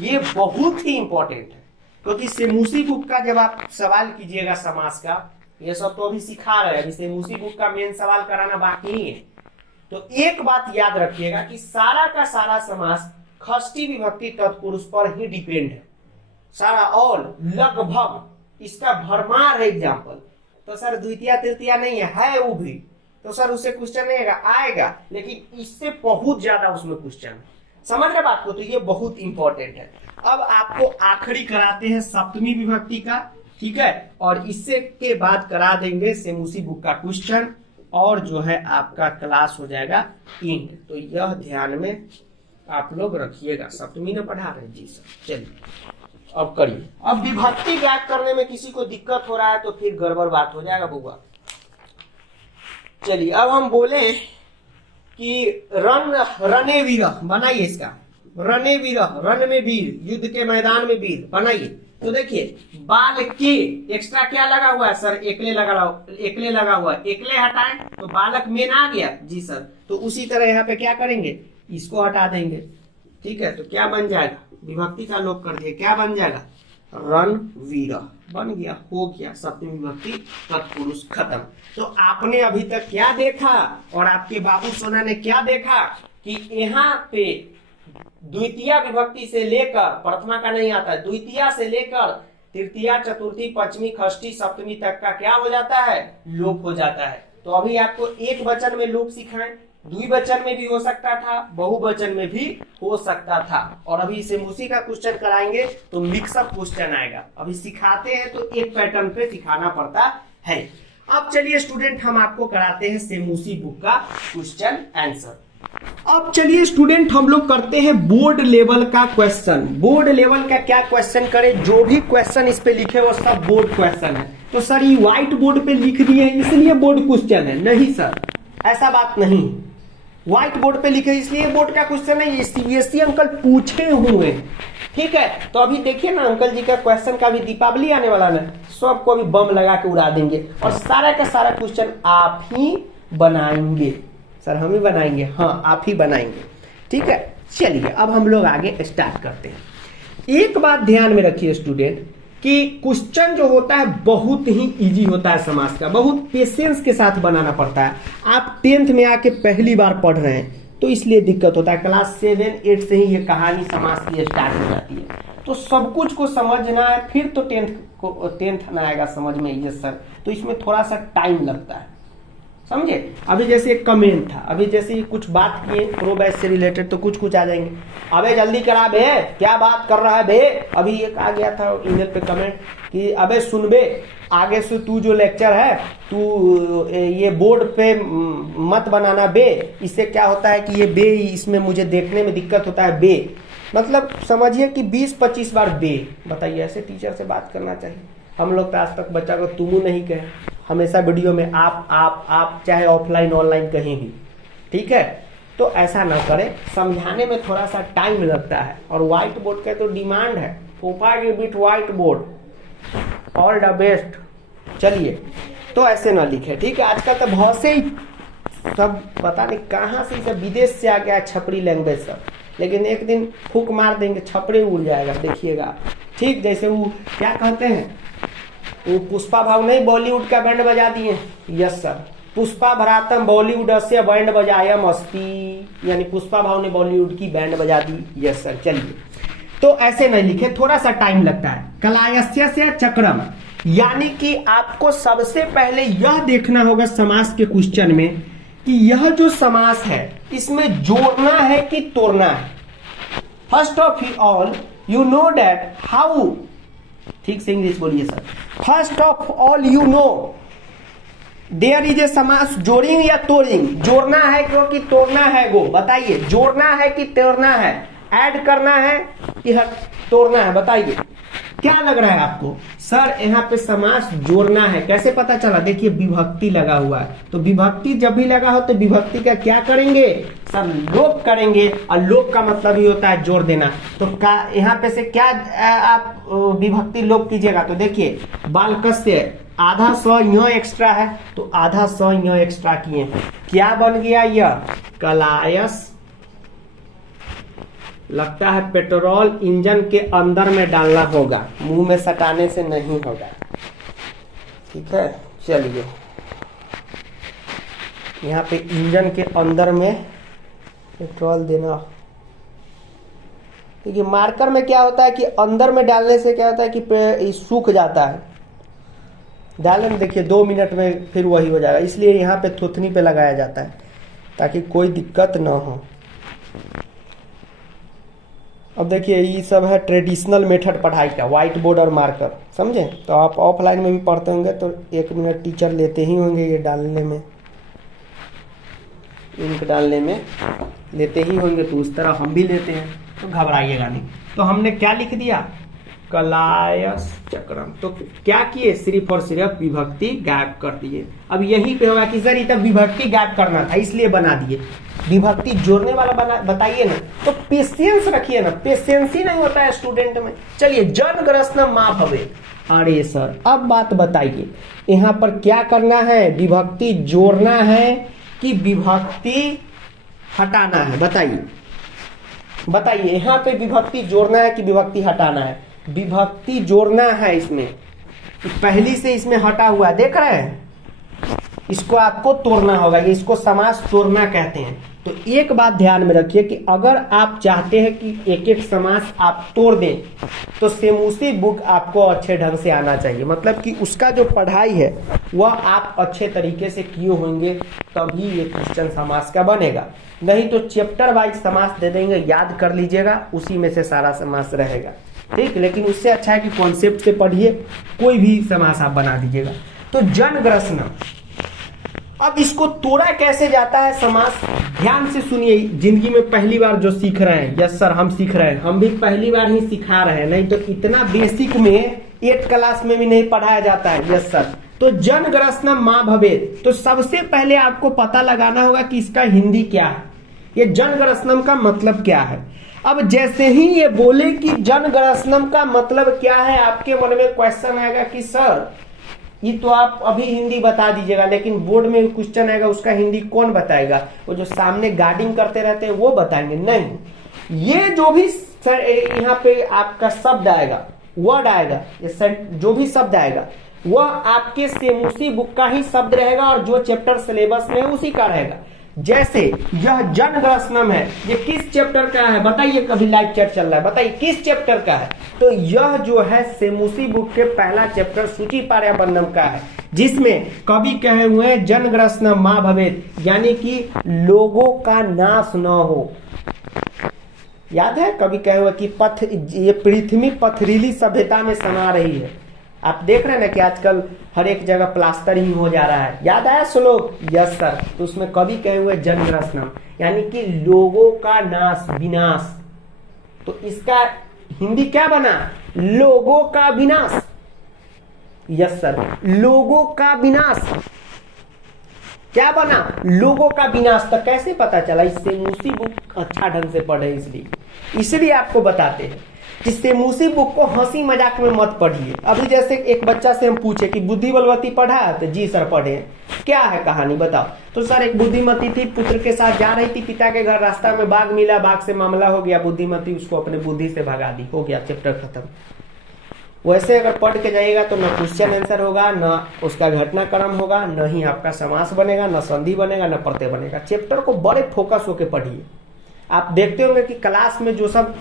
ये बहुत ही इंपॉर्टेंट है, क्योंकि सेमूसी बुक का जब आप सवाल कीजिएगा समास का, ये सब तो अभी सिखा रहे हैं, अभी सेमूसी बुक का मेन सवाल कराना बाकी ही है। तो एक बात याद रखिएगा कि सारा का सारा समास षष्ठी विभक्ति तत्पुरुष पर ही डिपेंड है, सारा, और लगभग इसका भरमार है एग्जाम्पल। तो सर द्वितीय तृतीय नहीं है वो भी, तो सर उससे क्वेश्चन नहीं आएगा, लेकिन इससे बहुत ज्यादा उसमें क्वेश्चन है, समझ रहे बात को। तो ये बहुत इंपॉर्टेंट है। अब आपको आखिरी कराते हैं सप्तमी विभक्ति का, ठीक है, और इससे के बाद करा देंगे सेमूसी बुक का क्वेश्चन, और जो है आपका क्लास हो जाएगा इंड। तो यह ध्यान में आप लोग रखिएगा। सप्तमी ने पढ़ा रहे जी सर। चलिए अब करिए। अब विभक्ति ज्ञात करने में किसी को दिक्कत हो रहा है तो फिर गड़बड़ बात हो जाएगा बुआ। चलिए अब हम बोले कि रने वीर, बनाइए इसका, रने वीर, रन में वीर, युद्ध के मैदान में वीर, बनाइए। तो देखिए बाल के एक्स्ट्रा क्या लगा हुआ है सर, एकले लगा हुआ है, एकले हटाएं तो बालक मेन आ गया जी सर। तो उसी तरह यहाँ पे क्या करेंगे, इसको हटा देंगे, ठीक है। तो क्या बन जाएगा, विभक्ति का लोप कर दिए, क्या बन जाएगा, रन वीर, बन गया, हो गया सप्तमी विभक्ति तत्पुरुष, खत्म। तो आपने अभी तक क्या देखा और आपके बाबू सोना ने क्या देखा कि यहाँ पे द्वितीय विभक्ति से लेकर, प्रथमा का नहीं आता, द्वितीय से लेकर तृतीया, चतुर्थी, पंचमी, षष्ठी, सप्तमी तक का क्या हो जाता है, लोप हो जाता है। तो अभी आपको एक वचन में लोप सिखाएं, द्विवचन में भी हो सकता था, बहुवचन में भी हो सकता था, और अभी इसे मूसी का क्वेश्चन कराएंगे तो मिक्सअप क्वेश्चन आएगा। अभी सिखाते हैं तो एक पैटर्न पे सिखाना पड़ता है। अब चलिए स्टूडेंट हम आपको कराते हैं सेमूसी बुक का क्वेश्चन आंसर। अब चलिए स्टूडेंट हम लोग करते हैं बोर्ड लेवल का क्वेश्चन। बोर्ड लेवल का क्या क्वेश्चन करें, जो भी क्वेश्चन इस पे लिखे वो सब बोर्ड क्वेश्चन है। तो सर ये व्हाइट बोर्ड पे लिख दिए इसलिए बोर्ड क्वेश्चन है, नहीं सर ऐसा बात नहीं। व्हाइट बोर्ड पे लिखे इसलिए बोर्ड का क्वेश्चन है, ये सीबीएसई अंकल पूछे हुए, ठीक है। तो अभी देखिए ना अंकल जी का क्वेश्चन का भी दीपावली आने वाला ना, सबको अभी बम लगा के उड़ा देंगे और सारा का सारा क्वेश्चन आप ही बनाएंगे। सर हम ही बनाएंगे, हाँ आप ही बनाएंगे, ठीक है। चलिए अब हम लोग आगे स्टार्ट करते हैं। एक बात ध्यान में रखिए स्टूडेंट कि क्वेश्चन जो होता है बहुत ही इजी होता है, समाज का बहुत पेशेंस के साथ बनाना पड़ता है। आप 10th में आके पहली बार पढ़ रहे हैं तो इसलिए दिक्कत होता है। क्लास 7, 8 से ही ये कहानी समाज की स्टार्ट हो जाती है, तो सब कुछ को समझना है, फिर तो 10th ना आएगा समझ में, ये सर तो इसमें थोड़ा सा टाइम लगता है, समझे। अभी जैसे एक कमेंट था, अभी जैसे कुछ बात किए प्रो बैच से रिलेटेड तो कुछ आ जाएंगे, अबे जल्दी करा बे, क्या बात कर रहा है बे। अभी एक आ गया था ईमेल पे कमेंट कि अबे सुन बे, आगे से तू जो लेक्चर है तू ये बोर्ड पे मत बनाना बे, इससे क्या होता है कि ये बे इसमें मुझे देखने में दिक्कत होता है बे, मतलब समझिए कि 20-25 बार बे। बताइए ऐसे टीचर से बात करना चाहिए। हम लोग तो आज तक बच्चा को तुमू नहीं कहे, हमेशा वीडियो में आप चाहे ऑफलाइन ऑनलाइन कहीं भी, ठीक है। तो ऐसा ना करें, समझाने में थोड़ा सा टाइम लगता है और व्हाइट बोर्ड का तो डिमांड है फूफा की bit white board, all the best. चलिए, तो ऐसे ना लिखे, ठीक है। आजकल तो बहुत से ही सब पता नहीं कहाँ से सब विदेश से आ गया छपरी लैंग्वेज सब, लेकिन एक दिन फूक मार देंगे छपरी उड़ जाएगा, देखिएगा। ठीक, जैसे वो क्या कहते हैं, वो पुष्पा भाव नहीं बॉलीवुड का बैंड बजा दिए। यस सर, पुष्पा भरातम बॉलीवुड से बैंड बजाया मस्ती, यानी पुष्पा भाव ने बॉलीवुड की बैंड बजा दी। Yes sir. चलिए, तो ऐसे नहीं लिखे, थोड़ा सा टाइम लगता है। कलायस्य से चक्रम, यानी कि आपको सबसे पहले यह देखना होगा समास के क्वेश्चन में कि यह जो समास है इसमें जोड़ना है कि तोड़ना है। First of all you know that how, ठीक से इंग्लिश बोलिए sir. First of all you know there is a समास जोड़िंग या तोड़िंग। जोड़ना है क्योंकि तोड़ना है गो, बताइए जोड़ना है कि तोड़ना है, ऐड करना है कि तोड़ना है, बताइए क्या लग रहा है आपको। सर यहाँ पे समास जोड़ना है, कैसे पता चला, देखिए विभक्ति लगा हुआ है, तो विभक्ति जब भी लगा हो तो विभक्ति का क्या करेंगे सर, लोप करेंगे, और लोप का मतलब ही होता है जोड़ देना। तो यहाँ पे से क्या आप विभक्ति लोप कीजिएगा, तो देखिए बालकस्य आधा स यहाँ एक्स्ट्रा है, तो आधा स यहाँ एक्स्ट्रा किए, क्या बन गया यह कलायस। लगता है पेट्रोल इंजन के अंदर में डालना होगा, मुंह में सटाने से नहीं होगा, ठीक है। चलिए, यहाँ पे इंजन के अंदर में पेट्रोल देना। देखिए मार्कर में क्या होता है कि अंदर में डालने से क्या होता है कि सूख जाता है, डालने में देखिए 2 मिनट में फिर वही हो जाएगा, इसलिए यहाँ पे थुथनी पे लगाया जाता है ताकि कोई दिक्कत ना हो। अब देखिए ये सब है ट्रेडिशनल मेथड पढ़ाई का, व्हाइट बोर्ड और मार्कर, समझे। तो आप ऑफलाइन में भी पढ़ते होंगे तो 1 मिनट टीचर लेते ही होंगे, ये डालने में, इंक डालने में लेते ही होंगे, तो उस तरह हम भी लेते हैं, तो घबराइएगा नहीं। तो हमने क्या लिख दिया कलायस चक्रम, तो क्या किए सिर्फ और सिर्फ विभक्ति गायब कर दिए। अब यही पे होगा कि सर ये तब विभक्ति गायब करना था इसलिए बना दिए, विभक्ति जोड़ने वाला बना, बताइए ना। तो पेशेंस रखिए ना, पेशेंस ही नहीं होता है स्टूडेंट में। चलिए, जन ग्रसनम मा भवे। अरे सर अब बात बताइए, यहाँ पर क्या करना है, विभक्ति जोड़ना है कि विभक्ति हटाना है, बताइए बताइए। यहाँ पे विभक्ति जोड़ना है कि विभक्ति हटाना है, विभक्ति जोड़ना है। इसमें पहली से इसमें हटा हुआ देख रहे हैं, इसको आपको तोड़ना होगा, इसको समास तोड़ना कहते हैं। तो एक बात ध्यान में रखिए कि अगर आप चाहते हैं कि एक एक समास आप तोड़ दें तो सेमुसी बुक आपको अच्छे ढंग से आना चाहिए, मतलब कि उसका जो पढ़ाई है वह आप अच्छे तरीके से किए होंगे, तभी ये क्वेश्चन समास का बनेगा। नहीं तो चैप्टर वाइज समास दे देंगे, याद कर लीजिएगा, उसी में से सारा समास रहेगा, ठीक। लेकिन उससे अच्छा है कि कॉन्सेप्ट से पढ़िए, कोई भी समास आप बना दीजिएगा। तो जन ग्रसनम, अब इसको तोड़ा कैसे जाता है समास, ध्यान से सुनिए। जिंदगी में पहली बार जो सीख रहे हैं, यस सर हम सीख रहे हैं, हम भी पहली बार ही सिखा रहे हैं, नहीं तो इतना बेसिक में 8 क्लास में भी नहीं पढ़ाया जाता है। यस सर, तो जन ग्रसनम मा भवेत्, तो सबसे पहले आपको पता लगाना होगा कि इसका हिंदी क्या है, ये जन ग्रसनम का मतलब क्या है। अब जैसे ही ये बोले कि जन ग्रसनम का मतलब क्या है, आपके मन में क्वेश्चन आएगा कि सर ये तो आप अभी हिंदी बता दीजिएगा, लेकिन बोर्ड में क्वेश्चन आएगा उसका हिंदी कौन बताएगा, वो जो सामने गार्डिंग करते रहते हैं वो बताएंगे। नहीं, ये जो भी यहाँ पे आपका शब्द आएगा, वर्ड आएगा, ये जो भी शब्द आएगा वह आपके सेमुसी बुक का ही शब्द रहेगा और जो चैप्टर सिलेबस में है उसी का रहेगा। जैसे यह जन ग्रसनम है, ये किस चैप्टर का है बताइए, कभी लाइव चैट चल रहा है, बताइए किस चैप्टर का है। तो यह जो है सेमुसी बुक के पहला चैप्टर सूची पार्यावरणम का है, जिसमें कवि कहे हुए हैं जन ग्रसनम मा भवेत्, यानी कि लोगों का नाश न हो। याद है कवि कहे हुए कि ये पृथ्वी पथरीली सभ्यता में समा रही है। आप देख रहे हैं ना कि आजकल हर एक जगह प्लास्टर ही हो जा रहा है, याद आया श्लोक, यस सर। तो उसमें कवि कहे हुए जन ग्रसनम, यानी कि लोगों का नाश, विनाश। तो इसका हिंदी क्या बना, लोगों का विनाश। यस सर, लोगों का विनाश क्या बना, लोगों का विनाश। तो कैसे पता चला, इससे मुसी बुक अच्छा ढंग से पढ़े इसलिए आपको बताते हैं। जिससे मुसी बुक को हंसी मजाक में मत पढ़िए। अभी जैसे एक बच्चा से हम पूछे कि बुद्धि बलवती पढ़ा, तो जी सर पढ़े। क्या है कहानी बताओ? तो सर एक बुद्धिमती थी, पुत्र के साथ जा रही थी पिता के घर, रास्ता में बाघ मिला, बाघ से मामला हो गया, बुद्धिमती उसको अपने बुद्धि से भगा दी, हो गया चैप्टर खत्म। वैसे अगर पढ़ के जाइएगा तो न क्वेश्चन आंसर होगा, न उसका घटनाक्रम होगा, न ही आपका समास बनेगा, न संधि बनेगा, न प्रत्यय बनेगा। चैप्टर को बड़े फोकस होके पढ़िए। आप देखते होंगे कि क्लास में जो सब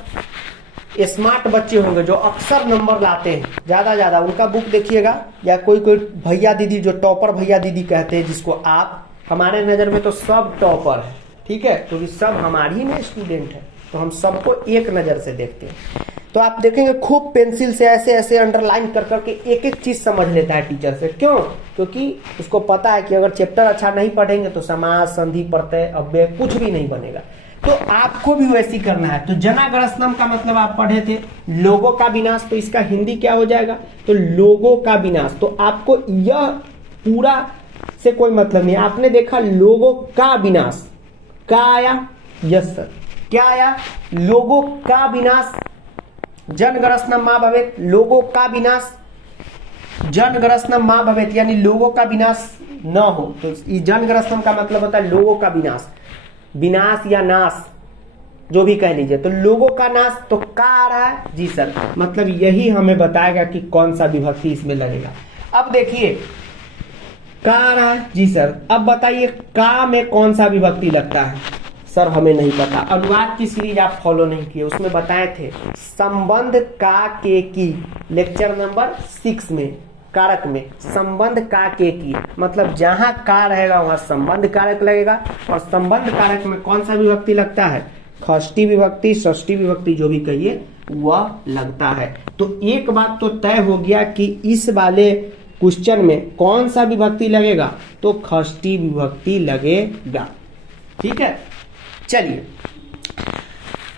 स्मार्ट बच्चे होंगे, जो अक्सर नंबर लाते हैं ज्यादा, उनका बुक देखिएगा, या कोई भैया दीदी जो टॉपर भैया दीदी कहते हैं, जिसको आप, हमारे नजर में तो सब टॉपर है, ठीक है, क्योंकि सब हमारी में स्टूडेंट है, तो हम सबको एक नजर से देखते हैं। तो आप देखेंगे खूब पेंसिल से ऐसे ऐसे अंडरलाइन कर करके एक एक चीज समझ लेता है टीचर से। क्यों? क्योंकि उसको पता है कि अगर चैप्टर अच्छा नहीं पढ़ेंगे तो समास, संधि, प्रत्यय, अव्यय कुछ भी नहीं बनेगा। तो आपको भी वैसी करना है। तो जनागरस्नम का मतलब आप पढ़े थे, लोगों का विनाश, तो इसका हिंदी क्या हो जाएगा? तो लोगों का विनाश। तो आपको यह पूरा से कोई मतलब नहीं। आपने देखा लोगों का विनाश, का आया, यस सर, क्या आया? लोगों का विनाश, जनगणस्नम मा भवेत, लोगों का विनाश, जनगणस्नम मा भवेत, यानी लोगों का विनाश न हो। तो जनगणस्नम का मतलब होता है लोगों का विनाश, विनाश या नाश जो भी कह लीजिए। तो लोगों का नाश, तो का आ रहा है जी सर, मतलब यही हमें बताएगा कि कौन सा विभक्ति इसमें लगेगा। अब देखिए का आ रहा है जी सर, अब बताइए का में कौन सा विभक्ति लगता है? सर हमें नहीं पता। अनुवाद की सीरीज आप फॉलो नहीं किए, उसमें बताए थे संबंध का के की, लेक्चर नंबर 6 में, कारक में संबंध का के की, मतलब जहां का रहेगा वहां संबंध कारक लगेगा। और संबंध कारक में कौन सा विभक्ति लगता है? षष्ठी विभक्ति, षष्ठी विभक्ति जो भी कहिए वह लगता है। तो एक बात तो तय हो गया कि इस वाले क्वेश्चन में कौन सा विभक्ति लगेगा? तो षष्ठी विभक्ति लगेगा। ठीक है, चलिए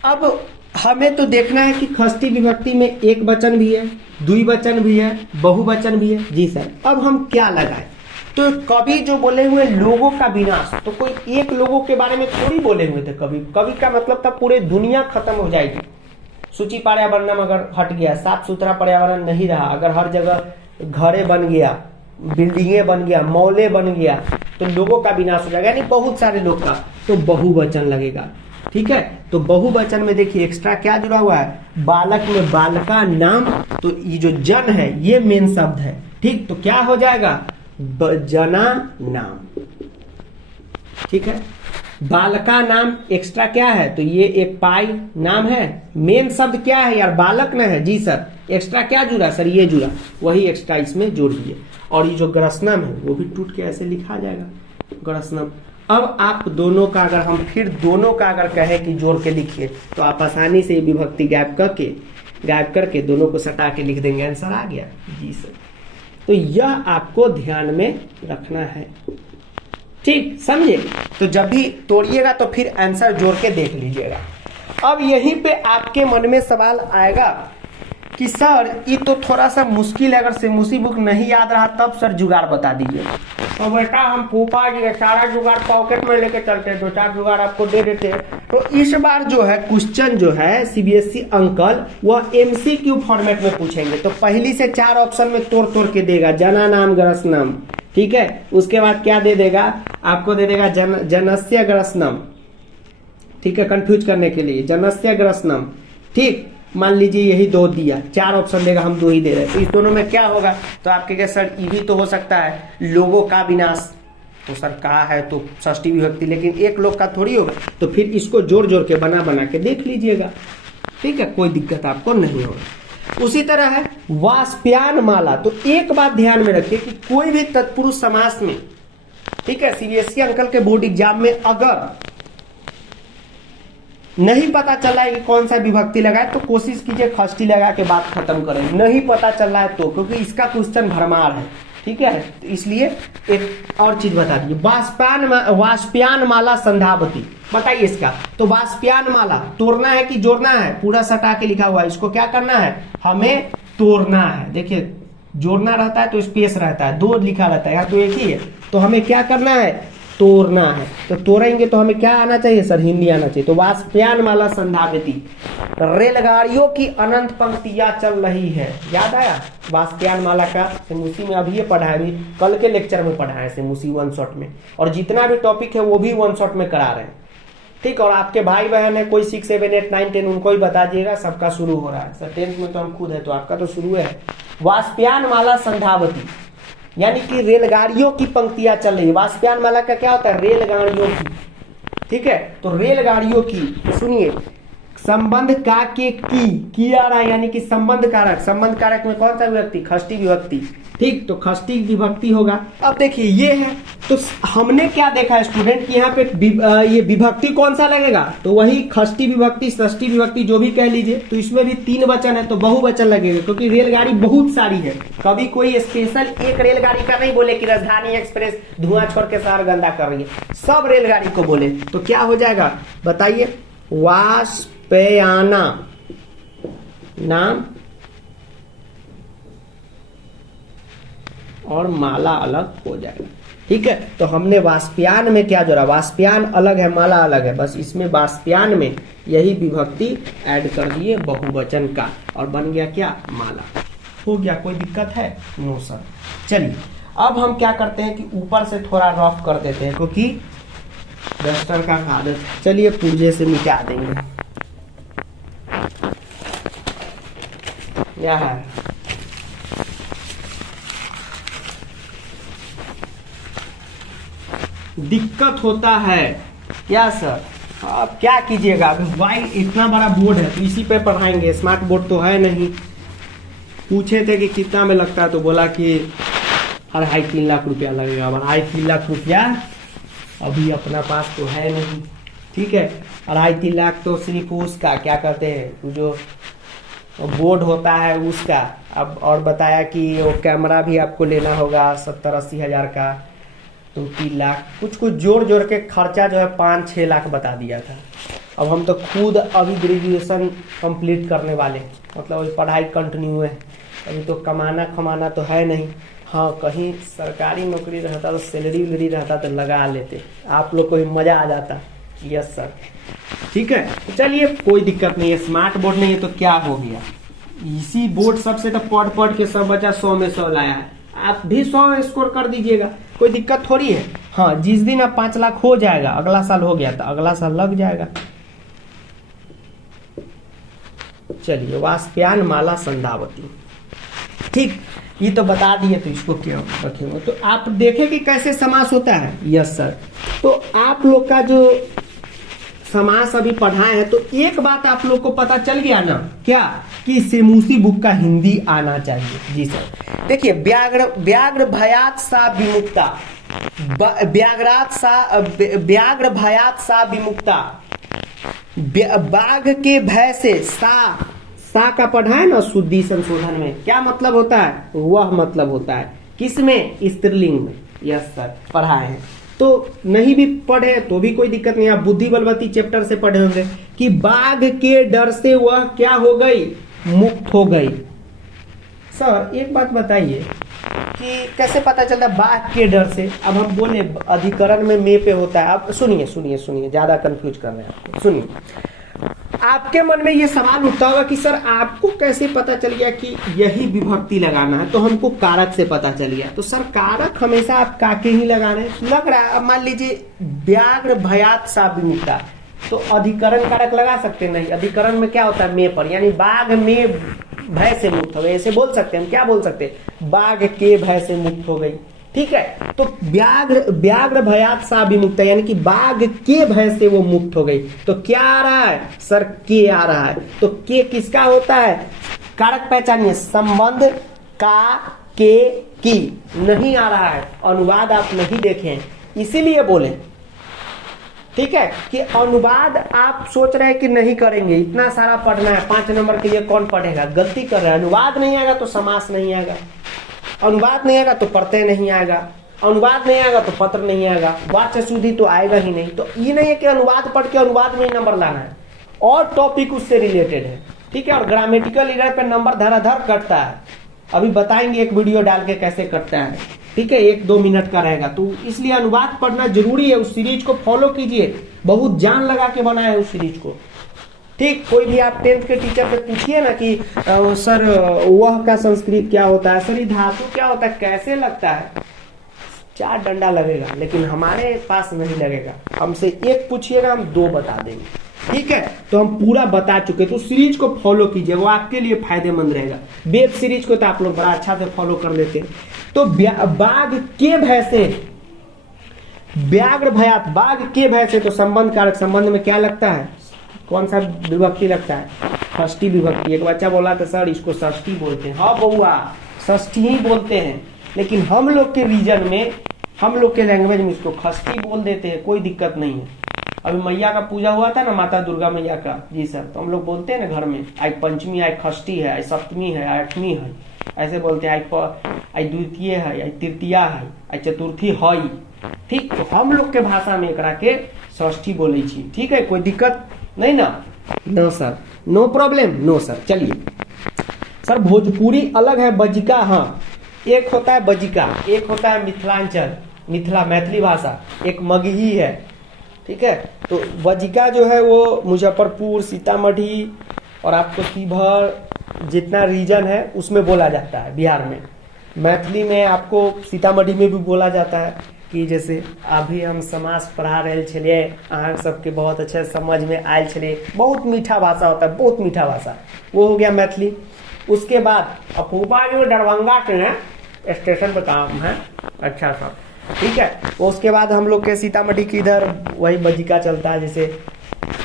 अब हमें तो देखना है कि षष्ठी विभक्ति में एक वचन भी है, द्विवचन भी है, बहुवचन भी है। जी सर, अब हम क्या लगाएं? तो कवि जो बोले हुए लोगों का विनाश, तो कोई एक लोगों के बारे में थोड़ी बोले हुए थे कवि। कवि का मतलब था पूरे दुनिया खत्म हो जाएगी। सूची पर्यावरण अगर हट गया, साफ सुथरा पर्यावरण नहीं रहा, अगर हर जगह घरे बन गया, बिल्डिंगे बन गया, मॉले बन गया, तो लोगों का विनाश हो जाएगा, यानी बहुत सारे लोग का। तो बहुवचन लगेगा। ठीक है, तो बहुवचन में देखिए एक्स्ट्रा क्या जुड़ा हुआ है? बालक में बालका नाम, तो ये जो जन है ये मेन शब्द है। ठीक, तो क्या हो जाएगा? जना नाम। ठीक है, बालका नाम एक्स्ट्रा क्या है? तो ये एक पाई नाम है। मेन शब्द क्या है यार? बालक न है। जी सर, एक्स्ट्रा क्या जुड़ा? सर ये जुड़ा, वही एक्स्ट्रा इसमें जोड़ दिए। और ये जो ग्रसनम है वो भी टूट के ऐसे लिखा जाएगा, ग्रसनम। अब आप दोनों का अगर हम फिर दोनों का अगर कहें कि जोड़ के लिखिए, तो आप आसानी से विभक्ति गायब करके दोनों को सटा के लिख देंगे, आंसर आ गया। जी सर, तो यह आपको ध्यान में रखना है। ठीक, समझे? तो जब भी तोड़िएगा तो फिर आंसर जोड़ के देख लीजिएगा। अब यहीं पे आपके मन में सवाल आएगा कि सर ये तो थोड़ा सा मुश्किल है, अगर सेमुसी बुक नहीं याद रहा तब सर जुगाड़ बता दीजिए। तो बेटा हम फूफा जी सारा जुगाड़ पॉकेट में लेके चलते, 2-4 जुगाड़ आपको दे देते। तो इस बार जो है क्वेश्चन जो है सीबीएसई अंकल वह एमसीक्यू फॉर्मेट में पूछेंगे। तो पहली से 4 ऑप्शन में तोड़ के देगा, जना नाम ग्रसनम। ठीक है, उसके बाद क्या दे देगा? आपको दे देगा जनस्य ग्रसनम। ठीक है, कंफ्यूज करने के लिए जनस्य ग्रसनम। ठीक, मान लीजिए यही 2 दिया, 4 ऑप्शन देगा, हम 2 ही दे रहे हैं। तो इस दोनों में क्या होगा? तो आपके क्या सर ये भी तो हो सकता है लोगों का विनाश, तो सर का है तो षष्ठी विभक्ति, लेकिन एक लोग का थोड़ी होगा। तो फिर इसको जोड़ के बना के देख लीजिएगा। ठीक है, कोई दिक्कत आपको नहीं होगा। उसी तरह है वाष्पयान माला। तो एक बात ध्यान में रखिए कि कोई भी तत्पुरुष समास में, ठीक है, सीबीएसई अंकल के बोर्ड एग्जाम में अगर नहीं पता चल रहा है कि कौन सा विभक्ति लगाए, तो कोशिश कीजिए षष्ठी लगा के बात खत्म करें। नहीं पता चल रहा है तो, क्योंकि इसका क्वेश्चन भरमार है। ठीक है, तो इसलिए एक और चीज बता दीजिए, वाष्पयान माला संध्यावती, बताइए इसका। तो वाष्पयान माला तोड़ना है कि जोड़ना है? पूरा सटा के लिखा हुआ है, इसको क्या करना है? हमें तोड़ना है। देखिए जोड़ना रहता है तो स्पेस रहता है, 2 लिखा रहता है, यहाँ तो एक ही है। तो हमें क्या करना है? तोड़ना है। तो तोड़ेंगे तो हमें क्या आना चाहिए सर? हिंदी आना चाहिए। तो वाष्पयान माला संधावती, रेलगाड़ियों की अनंत पंक्तियां चल रही है। याद आया वाष्पयान माला का? सेमुसी में अभी ये पढ़ा है, अभी कल के लेक्चर में पढ़ा है सेमुसी वन शॉट में, और जितना भी टॉपिक है वो भी वन शॉट में करा रहे हैं। ठीक, और आपके भाई बहन है कोई 6, 7, 8, 9, 10 उनको ही बता दिएगा, सबका शुरू हो रहा है सर। 10th में तो हम खुद है, तो आपका तो शुरू है। वाष्पयान माला संधावती यानी कि रेलगाड़ियों की पंक्तियां चल रही है। वाष्पयान माला का क्या होता है? रेलगाड़ियों की। ठीक है, तो रेलगाड़ियों की सुनिए, संबंध का के की आ रहा है, यानी कि संबंध कारक। संबंध कारक में कौन सा विभक्ति? षष्ठी विभक्ति। ठीक, तो षष्ठी विभक्ति होगा। अब देखिए ये है, तो हमने क्या देखा है स्टूडेंट कि यहाँ पे ये विभक्ति कौन सा लगेगा? तो वही षष्ठी विभक्ति, षष्ठी विभक्ति जो भी कह लीजिए। तो इसमें भी 3 वचन है तो बहुवचन लगेगा, क्योंकि रेलगाड़ी बहुत सारी है। कभी कोई स्पेशल एक रेलगाड़ी का नहीं बोले कि राजधानी एक्सप्रेस धुआं छोड़ के शहर गंदा कर रही है, सब रेलगाड़ी को बोले तो क्या हो जाएगा बताइए? वाष्पयाना नाम और माला अलग हो जाएगा। ठीक है, तो हमने वाष्पयान में क्या जोड़ा? वाष्पयान अलग है, माला अलग है, बस इसमें वाष्पयान में यही विभक्ति ऐड कर दिए बहुवचन का, और बन गया क्या? माला। हो गया, कोई दिक्कत है? No sir. चलिए अब हम क्या करते हैं कि ऊपर से थोड़ा रफ कर देते हैं, क्योंकि डस्टर का आदत। चलिए पुर्जे से मिटा देंगे। क्या है? दिक्कत होता है क्या सर? अब क्या कीजिएगा, अभी वाई इतना बड़ा बोर्ड है तो इसी पे पढ़ाएंगे, स्मार्ट बोर्ड तो है नहीं। पूछे थे कि कितना में लगता है, तो बोला कि 2.5-3 लाख रुपया लगेगा। 2.5-3 लाख रुपया अभी अपना पास तो है नहीं। ठीक है, 2.5-3 लाख तो सिर्फ उसका क्या कहते हैं, जो बोर्ड होता है उसका। अब और बताया कि वो कैमरा भी आपको लेना होगा 70-80 हजार का, तो 3 लाख कुछ जोड़ के खर्चा जो है 5-6 लाख बता दिया था। अब हम तो खुद अभी ग्रेजुएशन कंप्लीट करने वाले, मतलब अभी पढ़ाई कंटिन्यू है, अभी तो कमाना तो है नहीं। हाँ, कहीं सरकारी नौकरी रहता तो सैलरी वैलरी रहता तो लगा लेते, आप लोग को भी मजा आ जाता। Yes sir. ठीक है, तो चलिए कोई दिक्कत नहीं है। स्मार्ट बोर्ड नहीं है तो क्या हो गया, इसी बोर्ड सबसे तो पढ़ के सब बच्चा 100 में 100 लाया है, आप भी 100 स्कोर कर दीजिएगा, कोई दिक्कत थोड़ी है। हाँ, जिस दिन अब 5 लाख हो जाएगा, अगला साल हो गया तो अगला साल लग जाएगा। चलिए, वाष्पयान माला संधावती। ठीक, ये तो बता दिए, तो इसको क्यों रखेंगे? तो आप देखें कि कैसे समास होता है। Yes sir. तो आप लोग का जो समास अभी पढ़ाए हैं, तो एक बात आप लोग को पता चल गया ना, क्या? कि सेमुसी बुक का हिंदी आना चाहिए। जी सर। देखिए, व्याघ्र भयात सा विमुक्ता, व्याघ्र भयात सा विमुक्ता, बाघ के भय से सा का पढ़ा है ना शुद्धि संशोधन में, क्या मतलब होता है? वह मतलब होता है किसमें? स्त्रीलिंग में। यस सर, पढ़ाए हैं। तो नहीं भी पढ़े तो भी कोई दिक्कत नहीं, आप बुद्धि बलवती चैप्टर से पढ़े होंगे कि बाघ के डर से वह क्या हो गई? मुक्त हो गई। सर एक बात बताइए कि कैसे पता चलता है बाघ के डर से? अब हम बोले अधिकरण में पे होता है। अब सुनिए, ज्यादा कंफ्यूज कर रहे हैं आपको। सुनिए, आपके मन में ये सवाल उठता होगा कि सर आपको कैसे पता चल गया कि यही विभक्ति लगाना है? तो हमको कारक से पता चल गया। तो सर कारक हमेशा आप काके ही लगा रहे हैं, लग रहा है। अब मान लीजिए व्याघ्र भयात सा विमुक्ता, तो अधिकरण कारक लगा सकते नहीं। अधिकरण में क्या होता है? में पर, यानी बाघ में भय से मुक्त हो गई, ऐसे बोल सकते हैं। हम क्या बोल सकते हैं? बाघ के भय से मुक्त हो गई। ठीक है, तो व्याघ्र भयात सा विमुक्ता, यानी कि बाघ के भय से वो मुक्त हो गई। तो क्या आ रहा है सर? के आ रहा है। तो के किसका होता है? कारक पहचानिए, संबंध का के की नहीं आ रहा है। अनुवाद आप नहीं देखें, इसीलिए बोले। ठीक है, कि अनुवाद आप सोच रहे हैं कि नहीं करेंगे, इतना सारा पढ़ना है, 5 नंबर के लिए कौन पढ़ेगा? गलती कर रहा है। अनुवाद नहीं आएगा तो समास नहीं आएगा, अनुवाद नहीं आएगा तो प्रत्यय नहीं आएगा, अनुवाद नहीं आएगा तो पत्र नहीं आएगा, वाच्य शुद्धि तो आएगा ही नहीं। तो ये नहीं है कि अनुवाद पढ़ के अनुवाद में नंबर लाना है, और टॉपिक उससे रिलेटेड है। ठीक है, और ग्रामेटिकल एरर पे नंबर धराधर कटता है, अभी बताएंगे एक वीडियो डाल के कैसे कटता है। ठीक है, 1-2 मिनट का रहेगा, तो इसलिए अनुवाद पढ़ना जरूरी है। उस सीरीज को फॉलो कीजिए, बहुत जान लगा के बनाया है उस सीरीज को। ठीक, कोई भी आप 10th के टीचर से पूछिए ना कि सर वह का संस्कृत क्या होता है, सर ये धातु क्या होता है, कैसे लगता है, 4 डंडा लगेगा, लेकिन हमारे पास नहीं लगेगा। हमसे 1 पूछिएगा, हम 2 बता देंगे। ठीक है, तो हम पूरा बता चुके, तो सीरीज को फॉलो कीजिए, वो आपके लिए फायदेमंद रहेगा। वेब सीरीज को तो आप लोग बड़ा अच्छा से फॉलो कर लेते हैं। तो बाघ के भय से, व्याघ्र भयात, बाघ के भय से, तो संबंध कारक, संबंध में क्या लगता है, कौन सा विभक्ति लगता है, षष्ठी विभक्ति। एक बच्चा बोला था सर इसको षष्ठी बोलते हैं। हाँ बउआ, षष्ठी ही बोलते हैं, लेकिन हम लोग के रीजन में, हम लोग के लैंग्वेज में इसको खष्टी बोल देते हैं, कोई दिक्कत नहीं है। अभी मैया का पूजा हुआ था ना, माता दुर्गा मैया का, जी सर, तो हम लोग बोलते हैं ना घर में, आज पंचमी, आज खष्टी है, आज सप्तमी है, आज 8वीं है, ऐसे बोलते हैं। आज द्वितीय है, आज तृतीया है, आज चतुर्थी है। ठीक, तो हम लोग के भाषा में एकरा के षष्ठी बोले छी। ठीक है, कोई दिक्कत नहीं ना? No sir, no problem, no sir. चलिए सर, भोजपुरी अलग है, बजिका, हाँ, एक होता है बजिका, एक होता है मिथिलांचल, मिथिला मैथिली भाषा, एक मगही है। ठीक है, तो बजिका जो है वो मुजफ्फरपुर, सीतामढ़ी और आपको शिवहर जितना रीजन है उसमें बोला जाता है बिहार में। मैथिली में आपको सीतामढ़ी में भी बोला जाता है, कि जैसे अभी हम समास पढ़ा रहे छलिए, अहाँ सबके बहुत अच्छा समझ में आयल छलिए। बहुत मीठा भाषा होता है, बहुत मीठा भाषा, वो हो गया मैथिली। उसके बाद अपूपा जो दरभंगा के स्टेशन पर काम है, अच्छा सर, ठीक है। उसके बाद हम लोग के सीतामढ़ी की इधर वही बजिका चलता है, जैसे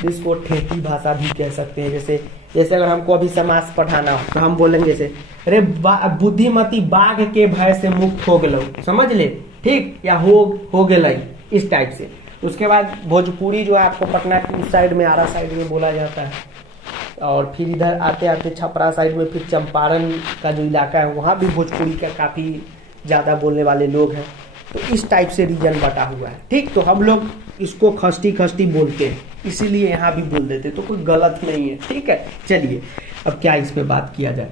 जिसको ठेठी भाषा भी कह सकते हैं। जैसे अगर हमको अभी समास पढ़ाना हो तो हम बोलेंगे जैसे, अरे बुद्धिमती बाघ के भय से मुक्त हो गलो, समझ ले, ठीक, या हो गई, इस टाइप से। उसके बाद भोजपुरी जो है आपको पटना की साइड में, आरा साइड में बोला जाता है, और फिर इधर आते आते छपरा साइड में, फिर चंपारण का जो इलाका है वहाँ भी भोजपुरी का काफ़ी ज़्यादा बोलने वाले लोग हैं। तो इस टाइप से रीजन बटा हुआ है। ठीक, तो हम लोग इसको खष्टी खष्टी बोलते हैं, इसीलिए यहाँ भी बोल देते, तो कोई गलत नहीं है। ठीक है, चलिए अब क्या इस पे बात किया जाए,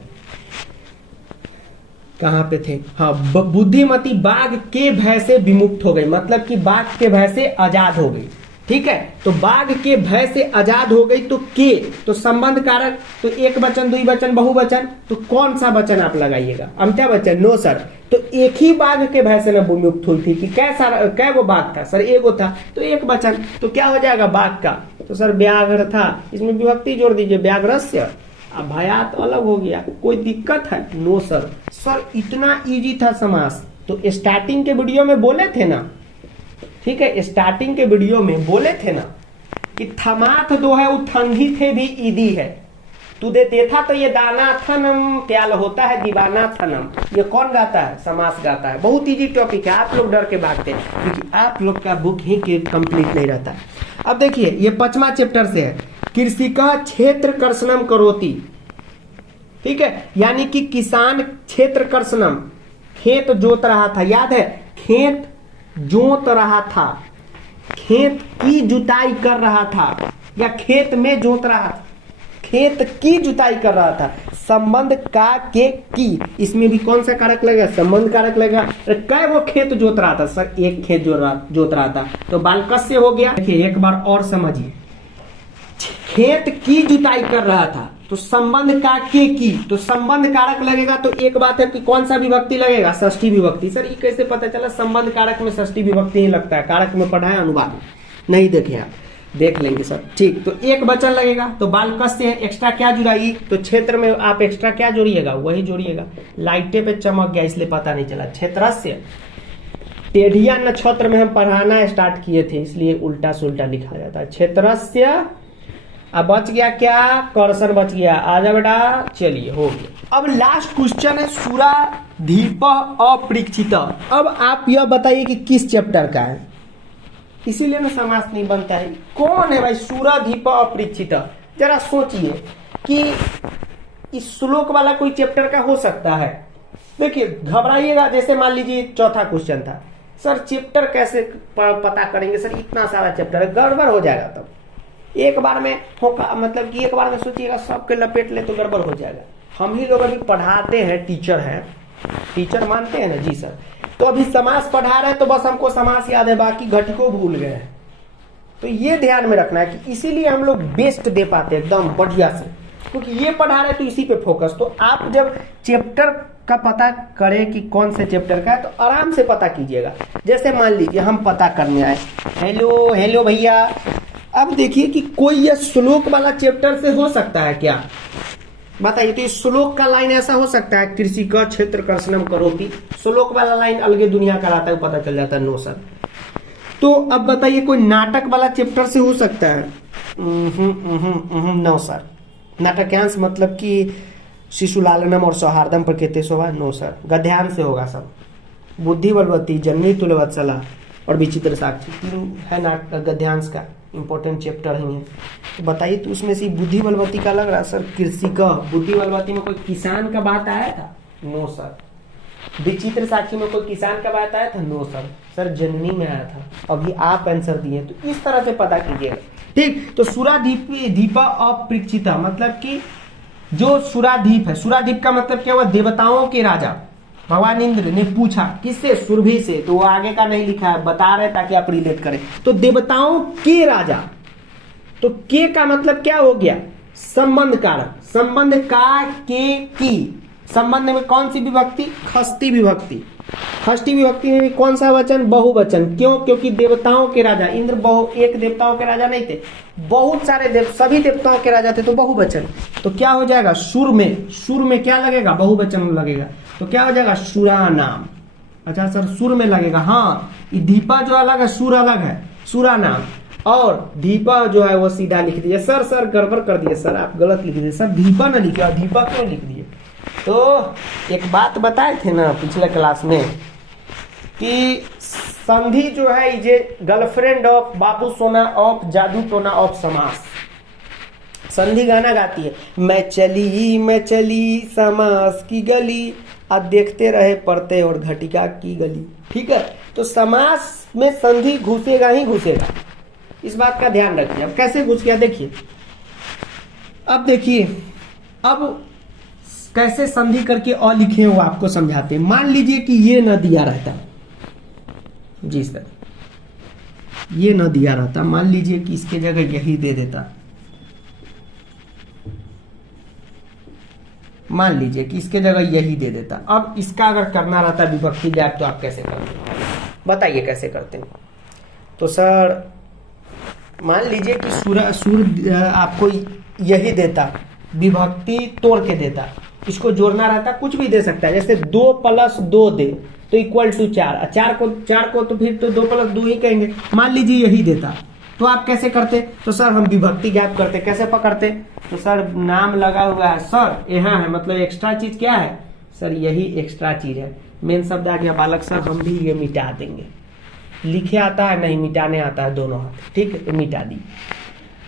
कहाँ पे थे? हाँ, बुद्धिमती बाघ के भय से विमुक्त हो गई, मतलब कि बाघ के भय से आजाद हो गई। ठीक है, तो बाघ के भय से आजाद हो गई, तो के, तो संबंध कारक, तो एक वचन, दुई वचन, बहुवचन, तो कौन सा वचन आप लगाइएगा? Amita Bachchan, no sir. तो एक ही बाघ के भय से न विमुक्त हुई थी कि कै वो बाघ था? सर एगो था, तो एक वचन, तो क्या हो जाएगा बाघ का? तो सर व्याघ्र था, इसमें विभक्ति जोड़ दीजिए, व्याघ्रस्य। अब भयात अलग हो गया, कोई दिक्कत है? No sir. सर इतना इजी था समास, तो स्टार्टिंग के वीडियो में बोले थे ना, ठीक है, स्टार्टिंग के वीडियो में बोले थे ना कि थमाथ दो है वो ठंडी थे भी ईदी है, तुझे देखा तो ये दाना थनम प्याल होता है दीवाना थनम। ये कौन गाता है? समास गाता है। बहुत इजी टॉपिक है, आप लोग डर के भागते हैं क्योंकि आप लोग का बुक ही कंप्लीट नहीं रहता। अब देखिए ये 5वां चैप्टर से है, कृषि का क्षेत्र कर्षणम करोति। ठीक है, यानी कि किसान क्षेत्र कर्षणम, खेत जोत रहा था, याद है, खेत जोत रहा था, खेत की जुताई कर रहा था, या खेत में जोत रहा था, खेत की जुताई कर रहा था। संबंध का के की, इसमें भी कौन सा कारक लगेगा? संबंध कारक लगेगा। कै वो खेत जोत रहा था? सर एक खेत जोत रहा था, तो बालकस्य हो गया। देखिए एक बार और समझिए, खेत की जुताई कर रहा था, तो संबंध का के की, तो संबंध कारक लगेगा। तो एक बात है कि कौन सा विभक्ति लगेगा? षष्ठी विभक्ति। सर ये कैसे पता चला? संबंध कारक में षष्ठी विभक्ति ही लगता है, कारक में पढ़ा है, अनुवाद नहीं देखे आप, देख लेंगे सर। ठीक, तो एक वचन लगेगा, तो बालकस्य है, एक्स्ट्रा क्या जुड़ाई? तो क्षेत्र में आप एक्स्ट्रा क्या जोड़िएगा? वही जोड़िएगा। लाइटे पे चमक गया इसलिए पता नहीं चला। क्षेत्रस्य, टेढ़िया नक्षत्र में हम पढ़ाना स्टार्ट किए थे, इसलिए उल्टा सुल्टा लिखा जाता है। क्षेत्रस्य, अब बच गया क्या? कर्षण बच गया। आजा बेटा, चलिए हो गया। अब लास्ट क्वेश्चन है सुराधीप अपरीक्षित। अब आप यह बताइए कि किस चैप्टर का है, इसीलिए ना समास नहीं बनता है। कौन है भाई सुराधीप अपरीक्षित? जरा सोचिए कि इस श्लोक वाला कोई चैप्टर का हो सकता है। देखिए घबराइएगा, जैसे मान लीजिए चौथा क्वेश्चन था, सर चैप्टर कैसे पता करेंगे? सर इतना सारा चैप्टर है, गड़बड़ हो जाएगा। तब एक बार में होगा, मतलब कि एक बार में सोचिएगा सबके लपेट ले तो गड़बड़ हो जाएगा। हम ही लोग अभी पढ़ाते हैं, टीचर हैं, टीचर मानते हैं ना? जी सर। तो अभी समास पढ़ा रहे तो बस हमको समास याद है, बाकी घटिको भूल गए हैं। तो ये ध्यान में रखना है कि इसीलिए हम लोग बेस्ट दे पाते हैं एकदम बढ़िया से, क्योंकि ये पढ़ा रहे तो इसी पे फोकस। तो आप जब चैप्टर का पता करें कि कौन से चैप्टर का है तो आराम से पता कीजिएगा। जैसे मान लीजिए हम पता करने आए, हेलो हेलो भैया, अब देखिए कि कोई ये श्लोक वाला चैप्टर से हो सकता है क्या, बताइए। तो इस श्लोक का लाइन ऐसा हो सकता है, कृषि का क्षेत्र कर्षणम करोति, श्लोक वाला लाइन अलगे दुनिया का रहता है, पता चल जाता है, नो सर। तो अब बताइए कोई नाटक वाला चैप्टर से हो सकता है, नो सर। नाटकांश मतलब कि शिशुलालनम और सौहार्दम प्रकृति शोभा, नो सर। गद्यांश से होगा सब, बुद्धि बलवती, जन्मी तुल्यवत्सला और विचित्र साक्षी, तीन है नाटक गद्यांश का इंपॉर्टेंट चैप्टर ही है। तो बताइए, तो उसमें से बुद्धि बलवती का लग रहा है सर, कृषि का बुद्धि बलवती में कोई किसान का बात आया था, नो सर। विचित्र साक्षी में कोई किसान का बात आया था, नो सर। सर जननी में आया था, अभी आप आंसर दिए। तो इस तरह से पता कीजिएगा, ठीक। तो सुराधीपा अपृक्षिता मतलब कि जो सुराधीप है, सुराधीप का मतलब क्या हुआ, देवताओं के राजा भगवान इंद्र ने पूछा किससे, सुरभि से। तो वो आगे का नहीं लिखा है, बता रहे ताकि आप रिलेट करें। तो देवताओं के राजा, तो के का मतलब क्या हो गया, संबंध कारक, संबंध का के की, संबंध में कौन सी विभक्ति, षष्ठी विभक्ति। षष्ठी विभक्ति में भी कौन सा वचन, बहुवचन। क्यों, क्योंकि देवताओं के राजा, इंद्र एक देवताओं के राजा नहीं थे, बहुत सारे सभी देवताओं के राजा थे, तो बहुवचन। तो क्या हो जाएगा, सुर में क्या लगेगा, बहुवचन लगेगा, तो क्या हो जाएगा, सुरा नाम। अच्छा सर, सुर में लगेगा, हाँ। दीपा जो अलग है, सुर अलग है, सुरा नाम। और दीपा जो है वो सीधा लिख दीजिए। सर गड़बड़ कर दिए सर, आप गलत लिख दिए सर, दीपा ना लिखे, दीपा क्यों लिख दिए। तो एक बात बताए थे ना पिछले क्लास में कि संधि जो है ये गर्लफ्रेंड ऑफ बाबू सोना ऑफ जादू टोना ऑफ समास। संधि गाना गाती है, मैं चली समास की गली, अब देखते रहे पढ़ते और घटिका की गली, ठीक है। तो समास में संधि घुसेगा ही घुसेगा, इस बात का ध्यान रखिए। अब कैसे घुस गया देखिए, अब देखिए अब कैसे संधि करके अ लिखे हो आपको समझाते हैं। मान लीजिए कि ये न दिया रहता, जी सर, ये न दिया रहता, मान लीजिए कि इसके जगह यही दे देता, मान लीजिए कि इसके जगह यही दे देता। अब इसका अगर करना रहता विभक्ति गैप, तो आप कैसे करते, बताइए कैसे करते हैं। तो सर मान लीजिए कि सूर आपको यही देता, विभक्ति तोड़ के देता, इसको जोड़ना रहता, कुछ भी दे सकता है, जैसे 2 + 2 दे तो इक्वल टू 4, 4 को तो फिर तो 2 + 2 ही कहेंगे। मान लीजिए यही देता, तो आप कैसे करते, तो सर हम विभक्ति गैप करते। कैसे पकड़ते, तो सर नाम लगा हुआ है सर, यहाँ है, मतलब एक्स्ट्रा चीज क्या है सर, यही एक्स्ट्रा चीज है। मेन शब्द आ गया बालक सर, हम भी ये मिटा देंगे। लिखे आता है नहीं, मिटाने आता है, दोनों हाथ, ठीक है, तो मिटा दी।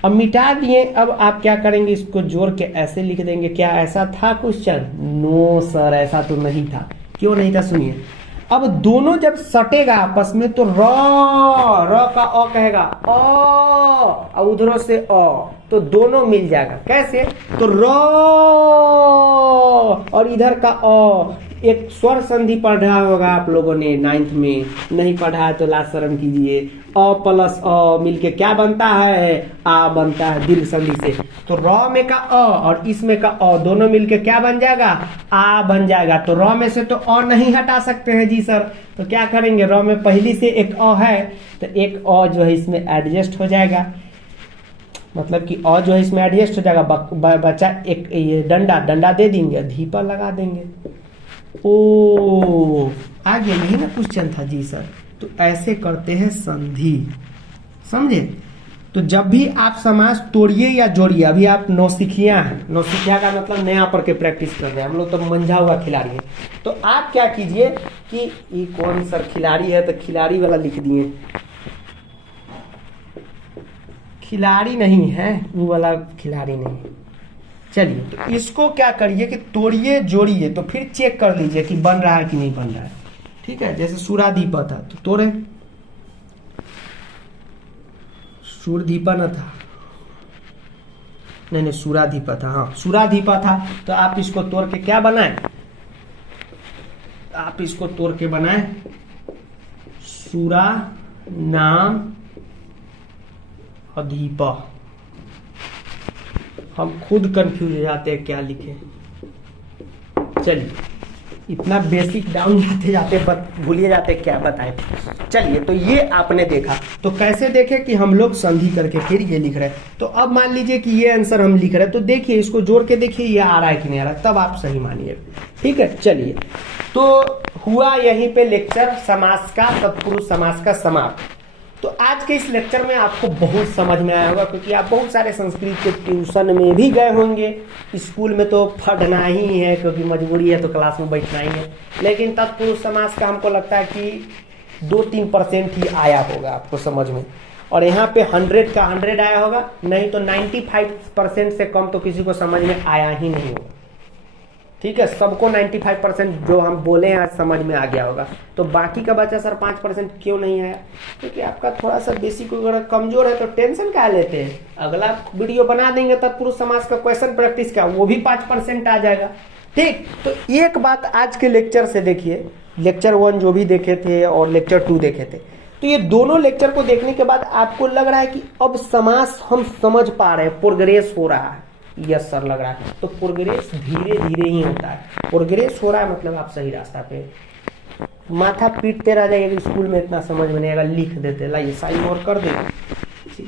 अब मिटा दिए, अब आप क्या करेंगे, इसको जोड़ के ऐसे लिख देंगे। क्या ऐसा था क्वेश्चन, नो सर ऐसा तो नहीं था। क्यों नहीं था, सुनिए। अब दोनों जब सटेगा आपस में तो र का अ कहेगा अ, उधरों से अ, तो दोनों मिल जाएगा। कैसे, तो र और इधर का अ, एक स्वर संधि पढ़ा होगा आप लोगों ने 9th में, नहीं पढ़ा है तो लास्ट शर्म कीजिए। अ + अ मिलके क्या बनता है, आ बनता है दीर्घ संधि से। तो र में का अ और इसमें का अ दोनों मिलके क्या बन जाएगा, आ बन जाएगा। तो र में से तो अ नहीं हटा सकते हैं जी सर, तो क्या करेंगे, र में पहली से एक अ है तो एक अ जो है इसमें एडजस्ट हो जाएगा, मतलब कि अ जो है इसमें एडजस्ट हो जाएगा। बच्चा एक ये डंडा दे देंगे, धीपा लगा देंगे। ओ आ गया, यही ना क्वेश्चन था जी सर। तो ऐसे करते हैं संधि, समझे। तो जब भी आप समास तोड़िए या जोड़िए, अभी आप नौसिखिया हैं, नौसिखिया का मतलब नया पढ़ के प्रैक्टिस कर रहे हैं, हम लोग तो मंझा हुआ खिलाड़ी है। तो आप क्या कीजिए कि ये कौन सा खिलाड़ी है, तो खिलाड़ी वाला लिख दिए, खिलाड़ी नहीं है वो वाला, खिलाड़ी नहीं। चलिए तो इसको क्या करिए कि तोड़िए जोड़िए, तो फिर चेक कर लीजिए कि बन रहा है कि नहीं बन रहा है, ठीक है। जैसे सुराधीपा था तो तोड़े, सुरधीपा न था, नहीं सुराधीपा था, हाँ सुराधीपा था। तो आप इसको तोड़ के क्या बनाए, आप इसको तोड़ के बनाए सुरा नाम अधिप। हम खुद कंफ्यूज हो जाते हैं क्या लिखे। चलिए इतना बेसिक डाउन जाते जाते भूलिए जाते क्या बताएं। चलिए तो ये आपने देखा, तो कैसे देखे कि हम लोग संधि करके फिर ये लिख रहे हैं। तो अब मान लीजिए कि ये आंसर हम लिख रहे हैं, तो देखिए इसको जोड़ के देखिए ये आ रहा है कि नहीं आ रहा है, तब आप सही मानिए। ठीक है, चलिए तो हुआ यहीं पे लेक्चर समास का, तत्पुरुष समास का समाप्त। तो आज के इस लेक्चर में आपको बहुत समझ में आया होगा, क्योंकि आप बहुत सारे संस्कृत के ट्यूशन में भी गए होंगे। स्कूल में तो पढ़ना ही है क्योंकि मजबूरी है, तो क्लास में बैठना ही है। लेकिन तत्पुरुष समास का हमको लगता है कि 2-3% ही आया होगा आपको समझ में, और यहाँ पे 100 का 100 आया होगा, नहीं तो 95% से कम तो किसी को समझ में आया ही नहीं होगा। ठीक है, सबको 95% जो हम बोले हैं आज समझ में आ गया होगा। तो बाकी का बचा सर 5% क्यों नहीं आया? क्योंकि आपका थोड़ा सा बेसिक अगर कमजोर है तो टेंशन क्या लेते हैं, अगला वीडियो बना देंगे तत्पुरुष समास का क्वेश्चन प्रैक्टिस का, वो भी 5% आ जाएगा। ठीक, तो एक बात आज के लेक्चर से देखिए, लेक्चर 1 जो भी देखे थे और लेक्चर 2 देखे थे, तो ये दोनों लेक्चर को देखने के बाद आपको लग रहा है कि अब समास हम समझ पा रहे हैं, प्रोग्रेस हो रहा है। यस सर लग रहा है। तो प्रोग्रेस धीरे धीरे ही होता है, प्रोग्रेस हो रहा है मतलब आप सही रास्ता पे। माथा पीटते रह जाएगा स्कूल में, इतना समझ में नहीं आएगा, लिख देते, लाइए साइन और कर देते।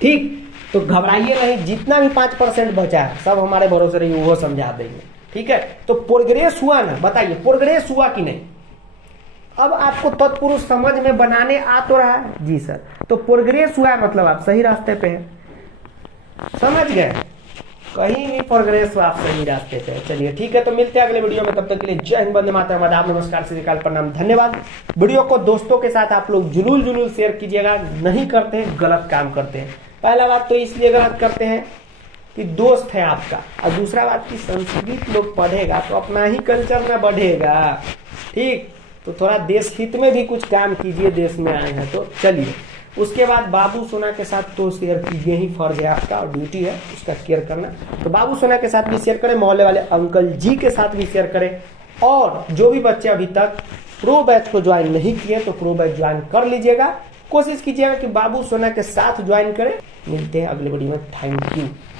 ठीक, तो घबराइए नहीं, जितना भी 5% बचा है सब हमारे भरोसे रहिए, वो समझा देंगे। ठीक है, तो प्रोग्रेस हुआ ना, बताइए प्रोग्रेस हुआ कि नहीं? अब आपको तत्पुरुष समझ में बनाने आ तो रहा है जी सर, तो प्रोग्रेस हुआ है मतलब आप सही रास्ते पे हैं, समझ गए? कहीं भी प्रोग्रेस आप सही रास्ते पे। चलिए ठीक है, तो मिलते हैं अगले वीडियो में, तब तक के लिए जय हिंद, वंदे मातरम, आदाब, नमस्कार, श्री अकाल, प्रणाम, धन्यवाद। वीडियो को दोस्तों के साथ आप लोग जुलूल शेयर कीजिएगा, नहीं करते हैं गलत काम करते हैं। पहला बात तो इसलिए गलत करते हैं कि दोस्त है आपका, और दूसरा बात की संस्कृत लोग पढ़ेगा तो अपना ही कल्चर में बढ़ेगा। ठीक, तो थोड़ा देश हित में भी कुछ काम कीजिए, देश में आए हैं तो। चलिए उसके बाद बाबू सोना के साथ तो शेयर कीजिए ही, फर्ज है आपका और ड्यूटी है उसका केयर करना। तो बाबू सोना के साथ भी शेयर करें, मोहल्ले वाले अंकल जी के साथ भी शेयर करें, और जो भी बच्चे अभी तक प्रो बैच को ज्वाइन नहीं किए तो प्रो बैच ज्वाइन कर लीजिएगा। कोशिश कीजिएगा कि बाबू सोना के साथ ज्वाइन करें। मिलते हैं अगले वीडियो में, थैंक यू।